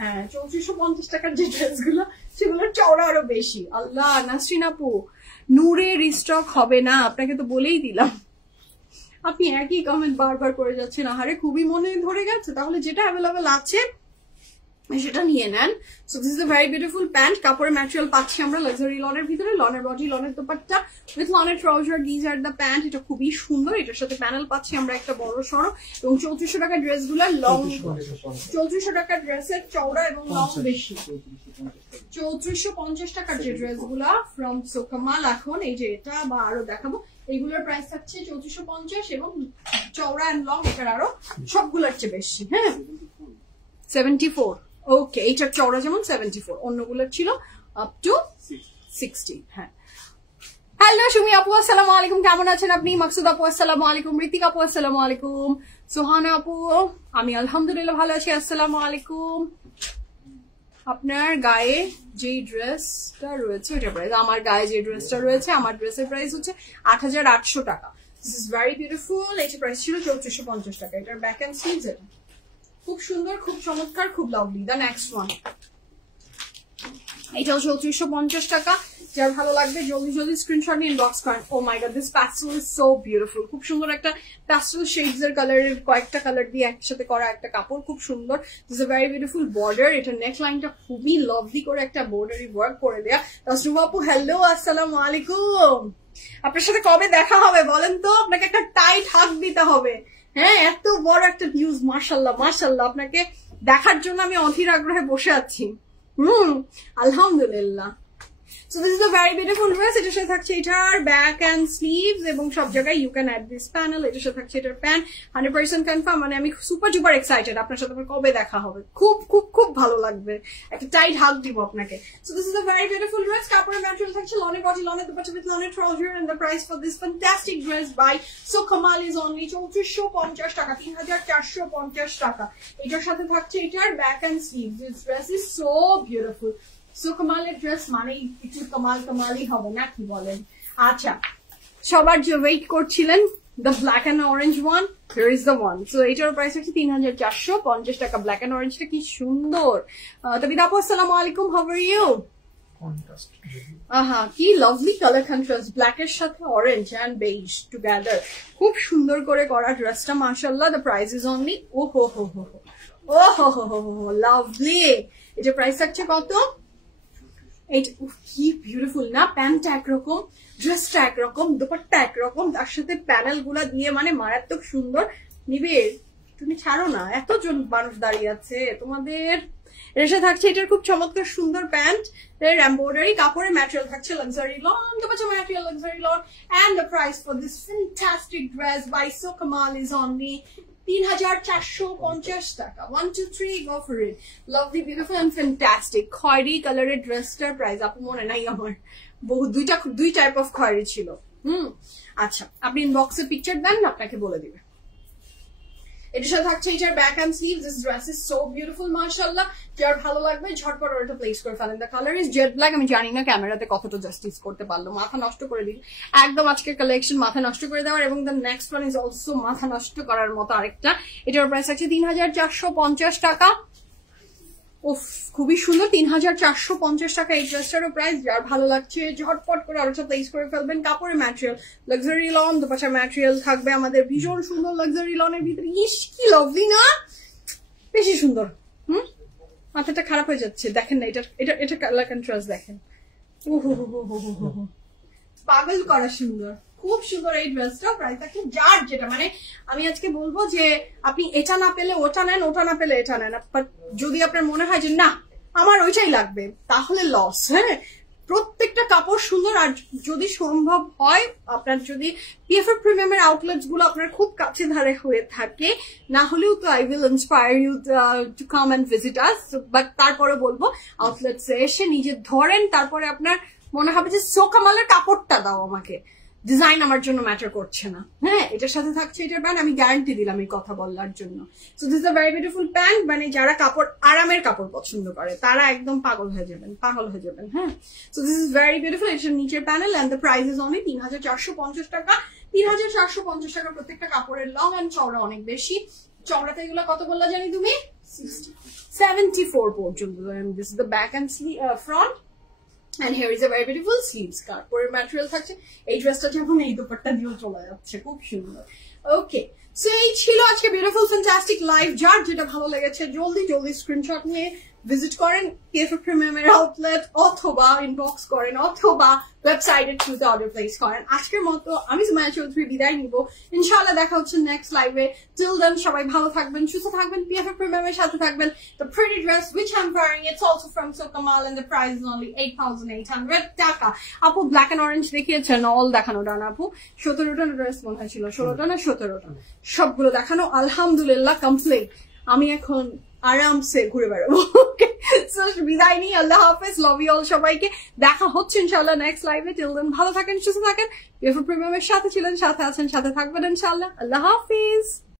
হ্যাঁ 3450 টাকার যে ড্রেস গুলো সেগুলোর চওড়া আরো বেশি। আল্লাহ নাসরিন আপু, নূরে রিস্টক হবে না, আপনাকে তো বলেই দিলাম। আপনি একই কমেন্ট বারবার করে যাচ্ছেন, আহারে খুবই মনে ধরে গেছে। তাহলে যেটা অ্যাভেলেবেল আছে সেটা নিয়ে নেন। So this is a very beautiful pant, কাপড়ের ম্যাটেরিয়াল পাচ্ছি আমরা লাক্সারি লনের ভিতরে, লনের বডি লনের দুপাট্টা উইথ লনের trouser, these are the pant. এটা খুবই সুন্দর, এটার সাথে প্যানেল পাচ্ছি আমরা একটা বড় সড়ো। এবং 3400 টাকার ড্রেস গুলা লং, 3400 টাকার ড্রেসের চওড়া এবং লং বেশি। 3450 টাকার যে ড্রেস গুলা ফ্রম সোকামাল, এখন এই যে এটা বা আরো দেখাবো, এইগুলোর প্রাইস থাকছে 3450 এবং চওড়া এন্ড লং এটার আরো সবগুলোর চেয়ে বেশি। হ্যাঁ 74। ওকে, এইটার চওড়া যেমন 74, অন্যগুলোর ছিল আপ টু 60। হ্যাঁ হ্যালো সুমি আপু আসসালামু আলাইকুম, কেমন আছেন আপনি? মাকসুদ আপু আসসালামু আলাইকুম, ঋতিক আপু আসসালামু আলাইকুম, সোহানা আপু আমি আলহামদুলিল্লাহ ভালো আছি, আসসালামু আলাইকুম। আপনার গায়ে যে ড্রেসটা রয়েছে ওইটার প্রাইস, আমার গায়ে যে ড্রেসটা রয়েছে আমার ড্রেসের প্রাইস হচ্ছে 8800 টাকা। This is very beautiful. এইটার প্রাইস ছিল 3450 টাকা। এটার ব্যাক এন্ড স্লিভস এটা খুব সুন্দর, খুব চমৎকার, খুব লাভলি। দ্য নেক্সট ওয়ান, এটাও 3450 টাকা। যার ভালো লাগবে জলদি জলদি স্ক্রিনশট নিয়ে ইনবক্স করেন। Oh my God, this pastel is so beautiful. খুব সুন্দর একটা প্যাস্টেল শেডস এর কালারের কয়েকটা কালার দিয়ে একসাথে করা একটা কাপড়, খুব সুন্দর। This a very beautiful border, এটা নেক লাইনটা খুবই লাভলি করে একটা বর্ডারি ওয়ার্ক করে দেয়া। তাসরুফ আপু হ্যালো আসসালামু আলাইকুম, আপনার সাথে কবে দেখা হবে বলেন তো? আপনাকে একটা টাইট হাগ দিতে হবে। হ্যাঁ এত বড় একটা নিউজ, মাশাল্লাহ মাশাল্লাহ, আপনাকে দেখার জন্য আমি অধীর আগ্রহে বসে আছি। আলহামদুলিল্লাহ। So this is a very beautiful dress. এটার সাথে থাকছে এটার ব্যাক এন্ড স্লিভস এবং সব জায়গায় you can add this panel. এটার সাথে থাকছে এটার প্যান্ট। 100% কনফার্ম। মানে আমি সুপার ডুপার এক্সাইটেড আপনার সাথে আমার কবে দেখা হবে। খুব খুব খুব ভালো লাগবে, একটা টাইট হাগ দিব আপনাকে। So this is a very beautiful dress. কাপড়ের ম্যাটেরিয়াল থাকছে লনের বডি, লনের দুপাট্টা with লনের trouser, and the price for this fantastic dress by So Kamal is only 3450 টাকা, 3450 টাকা। এটার সাথে থাকছে এটার back end sleeves. This dress is so beautiful. So কামালের ড্রেস মানে একটু কামালই হবে না, কি বলেন? আচ্ছা, সবার যে ওয়েট করছিলেন the black and orange one, here is the one. So এটার প্রাইস হচ্ছে 3450 টাকা। ব্ল্যাক এন্ড অরেঞ্জটা কি সুন্দর। তবে আপু আসসালামু আলাইকুম, হাউ আর ইউ? কি লাভলি কালার কন্ট্রাস্ট, ব্ল্যাক এর সাথে অরেঞ্জ এন্ড বেজ টুগেদার। খুব সুন্দর করে করা ড্রেসটা, মাশাআল্লাহ। The price is only lovely. এটা প্রাইস থাকছে কত? কি বিউটিফুল না, প্যান্টটা একরকম, ড্রেসটা একরকম, দুপাট্টা একরকম, তার সাথে প্যানেল গুলা দিয়ে মানে মারাত্মক সুন্দর। নিবে তুমি ছাড়ো না, এতজন মানুষ দাঁড়িয়ে আছে তোমাদের। এসে থাকছে এটার খুব চমৎকার সুন্দর প্যান্ট, এর এমব্রয়ডারি, কাপড়ের ম্যাটেরিয়াল থাকছে luxury loan, dupatta material luxury loan, and the price for this fantastic dress by So Kamal is only 3450 টাকা। 1 2 3 go for it. Lovely, beautiful and fantastic. খয়েরি কালারের ড্রেসটার প্রাইস আপু মনে নাই আমার, দুই টাইপ অফ খয়েরি ছিল। আচ্ছা, আপনি ইনবক্সে পিকচার দেন না, আপনাকে বলে দিবে। এটার সাথে থাকছে এটার back end sleeves. This dress is so beautiful, মাশাআল্লাহ। যার ভালো লাগবে ঝটপট অর্ডারটা প্লেস করে ফেলেন। The colour is jet black. আমি জানি না ক্যামেরাতে কতটা জাস্টিস করতে পারলো, মাথা নষ্ট করে দিই একদম আজকের কালেকশন, মাথা নষ্ট করে দেওয়ার। এবং the next one is also মাথা নষ্ট করার মতো আরেকটা। এটার প্রাইস আছে 3450 টাকা। উফ, খুবই সুন্দর, 3450 টাকা এই ড্রেসটারও প্রাইস। যার ভালো লাগছে ঝটপট করে অর্ডারটা প্লেস করে ফেলবেন। কাপড়ের material luxury loan, dupatta material থাকবে আমাদের ভীষণ সুন্দর লাক্সারি লনের ভিতরে। ইস কি লাভলি না, বেশি সুন্দর। মাথাটা খারাপ হয়ে যাচ্ছে, দেখেন না এটা কালার কন্ট্রাস্ট দেখেন, পাগল করা সুন্দর, খুব সুন্দর এই ড্রেসটা। প্রাইস থাকে যার যেটা, মানে আমি আজকে বলবো যে আপনি এটা না পেলে ওটা নেন, ওটা না পেলে এটা নেন। যদি আপনার মনে হয় যে না আমার ওইটাই লাগবে, তাহলে লস। হ্যাঁ, প্রত্যেকটা কাপড় সুন্দর। আর যদি সম্ভব হয় আপনার যদি পিএফএফ প্রিমিয়ামের আউটলেটস গুলো আপনার খুব কাছে ধারে হয়ে থাকে, না হলেও তো I will inspire you to come and visit us. But তারপরে বলবো আউটলেটস এসে নিজে ধরেন, তারপরে আপনার মনে হবে যে সো কামালের কাপড়টা দাও আমাকে, ডিজাইন আমার জন্য ম্যাটার করছে না। হ্যাঁ, এটার সাথে থাকছে এটার প্যান্ট। আমি গ্যারান্টি দিলাম এই কথা বলার জন্য। So this is a very beautiful pant. মানে যারা কাপড়, আরামের কাপড় পছন্দ করে তারা একদম পাগল হয়ে যাবেন। হ্যাঁ, so this is very beautiful. এটার নিচের panel and the price is only 3450 টাকা। 3450 টাকা। প্রত্যেকটা কাপড়ের লং এন্ড চওড়া অনেক বেশি। চওড়াতে এগুলো কত বললা জানি তুমি? 74 পর্যন্ত। This is the back and front. And here is a very beautiful sleeves skirt. পরের ম্যাটেরিয়াল থাকছে। এই ড্রেসটা যেমন এই দুপাট্টা দিয়েও চলে যাচ্ছে, খুব সুন্দর। ওকে, সো এই ছিল আজকে বিউটিফুল ফ্যান্টাস্টিক লাইভ। যার যেটা ভালো লেগেছে জলদি স্ক্রিনশট নিয়ে ভিজিট করেন পিএফএফ প্রিমিয়ামের আউটলেট, অথবা ইনবক্স করেন, অথবা ওয়েবসাইটের থ্রুতে অর্ডার প্লেস করেন। আজকের মতো আমি সুমাইয়া চৌধুরী বিদায় নিব। ইনশাআল্লাহ দেখা হচ্ছে নেক্সট লাইভে। টিল দেন সবাই ভালো থাকবেন, সুস্থ থাকবেন, পিএফএফ প্রিমিয়ামের সাথে থাকবেন। The pretty dress which I'm wearing, it's also from So Kamal and the price is only 8,800 টাকা। আপু ব্ল্যাক এন্ড অরেঞ্জ দেখিয়েছেন, অল দেখানো ডান আপু। 17টা ড্রেস মনে হয়েছিল, 16টা না 17টা, সবগুলো দেখানো আলহামদুলিল্লাহ কমপ্লিট। আমি এখন আরামসে ঘুরে বেড়াবো। ওকে, সো বিদায় নিই, আল্লাহ হাফেজ, লাভ ইউ অল সবাইকে। দেখা হচ্ছে ইনশাআল্লাহ নেক্সট লাইভে। টিল দেন ভালো থাকেন, সুস্থ থাকেন, পিএফএফ প্রিমিয়ামের সাথে ছিলেন, সাথে আছেন, সাথে থাকবেন ইনশাআল্লাহ। আল্লাহ হাফেজ।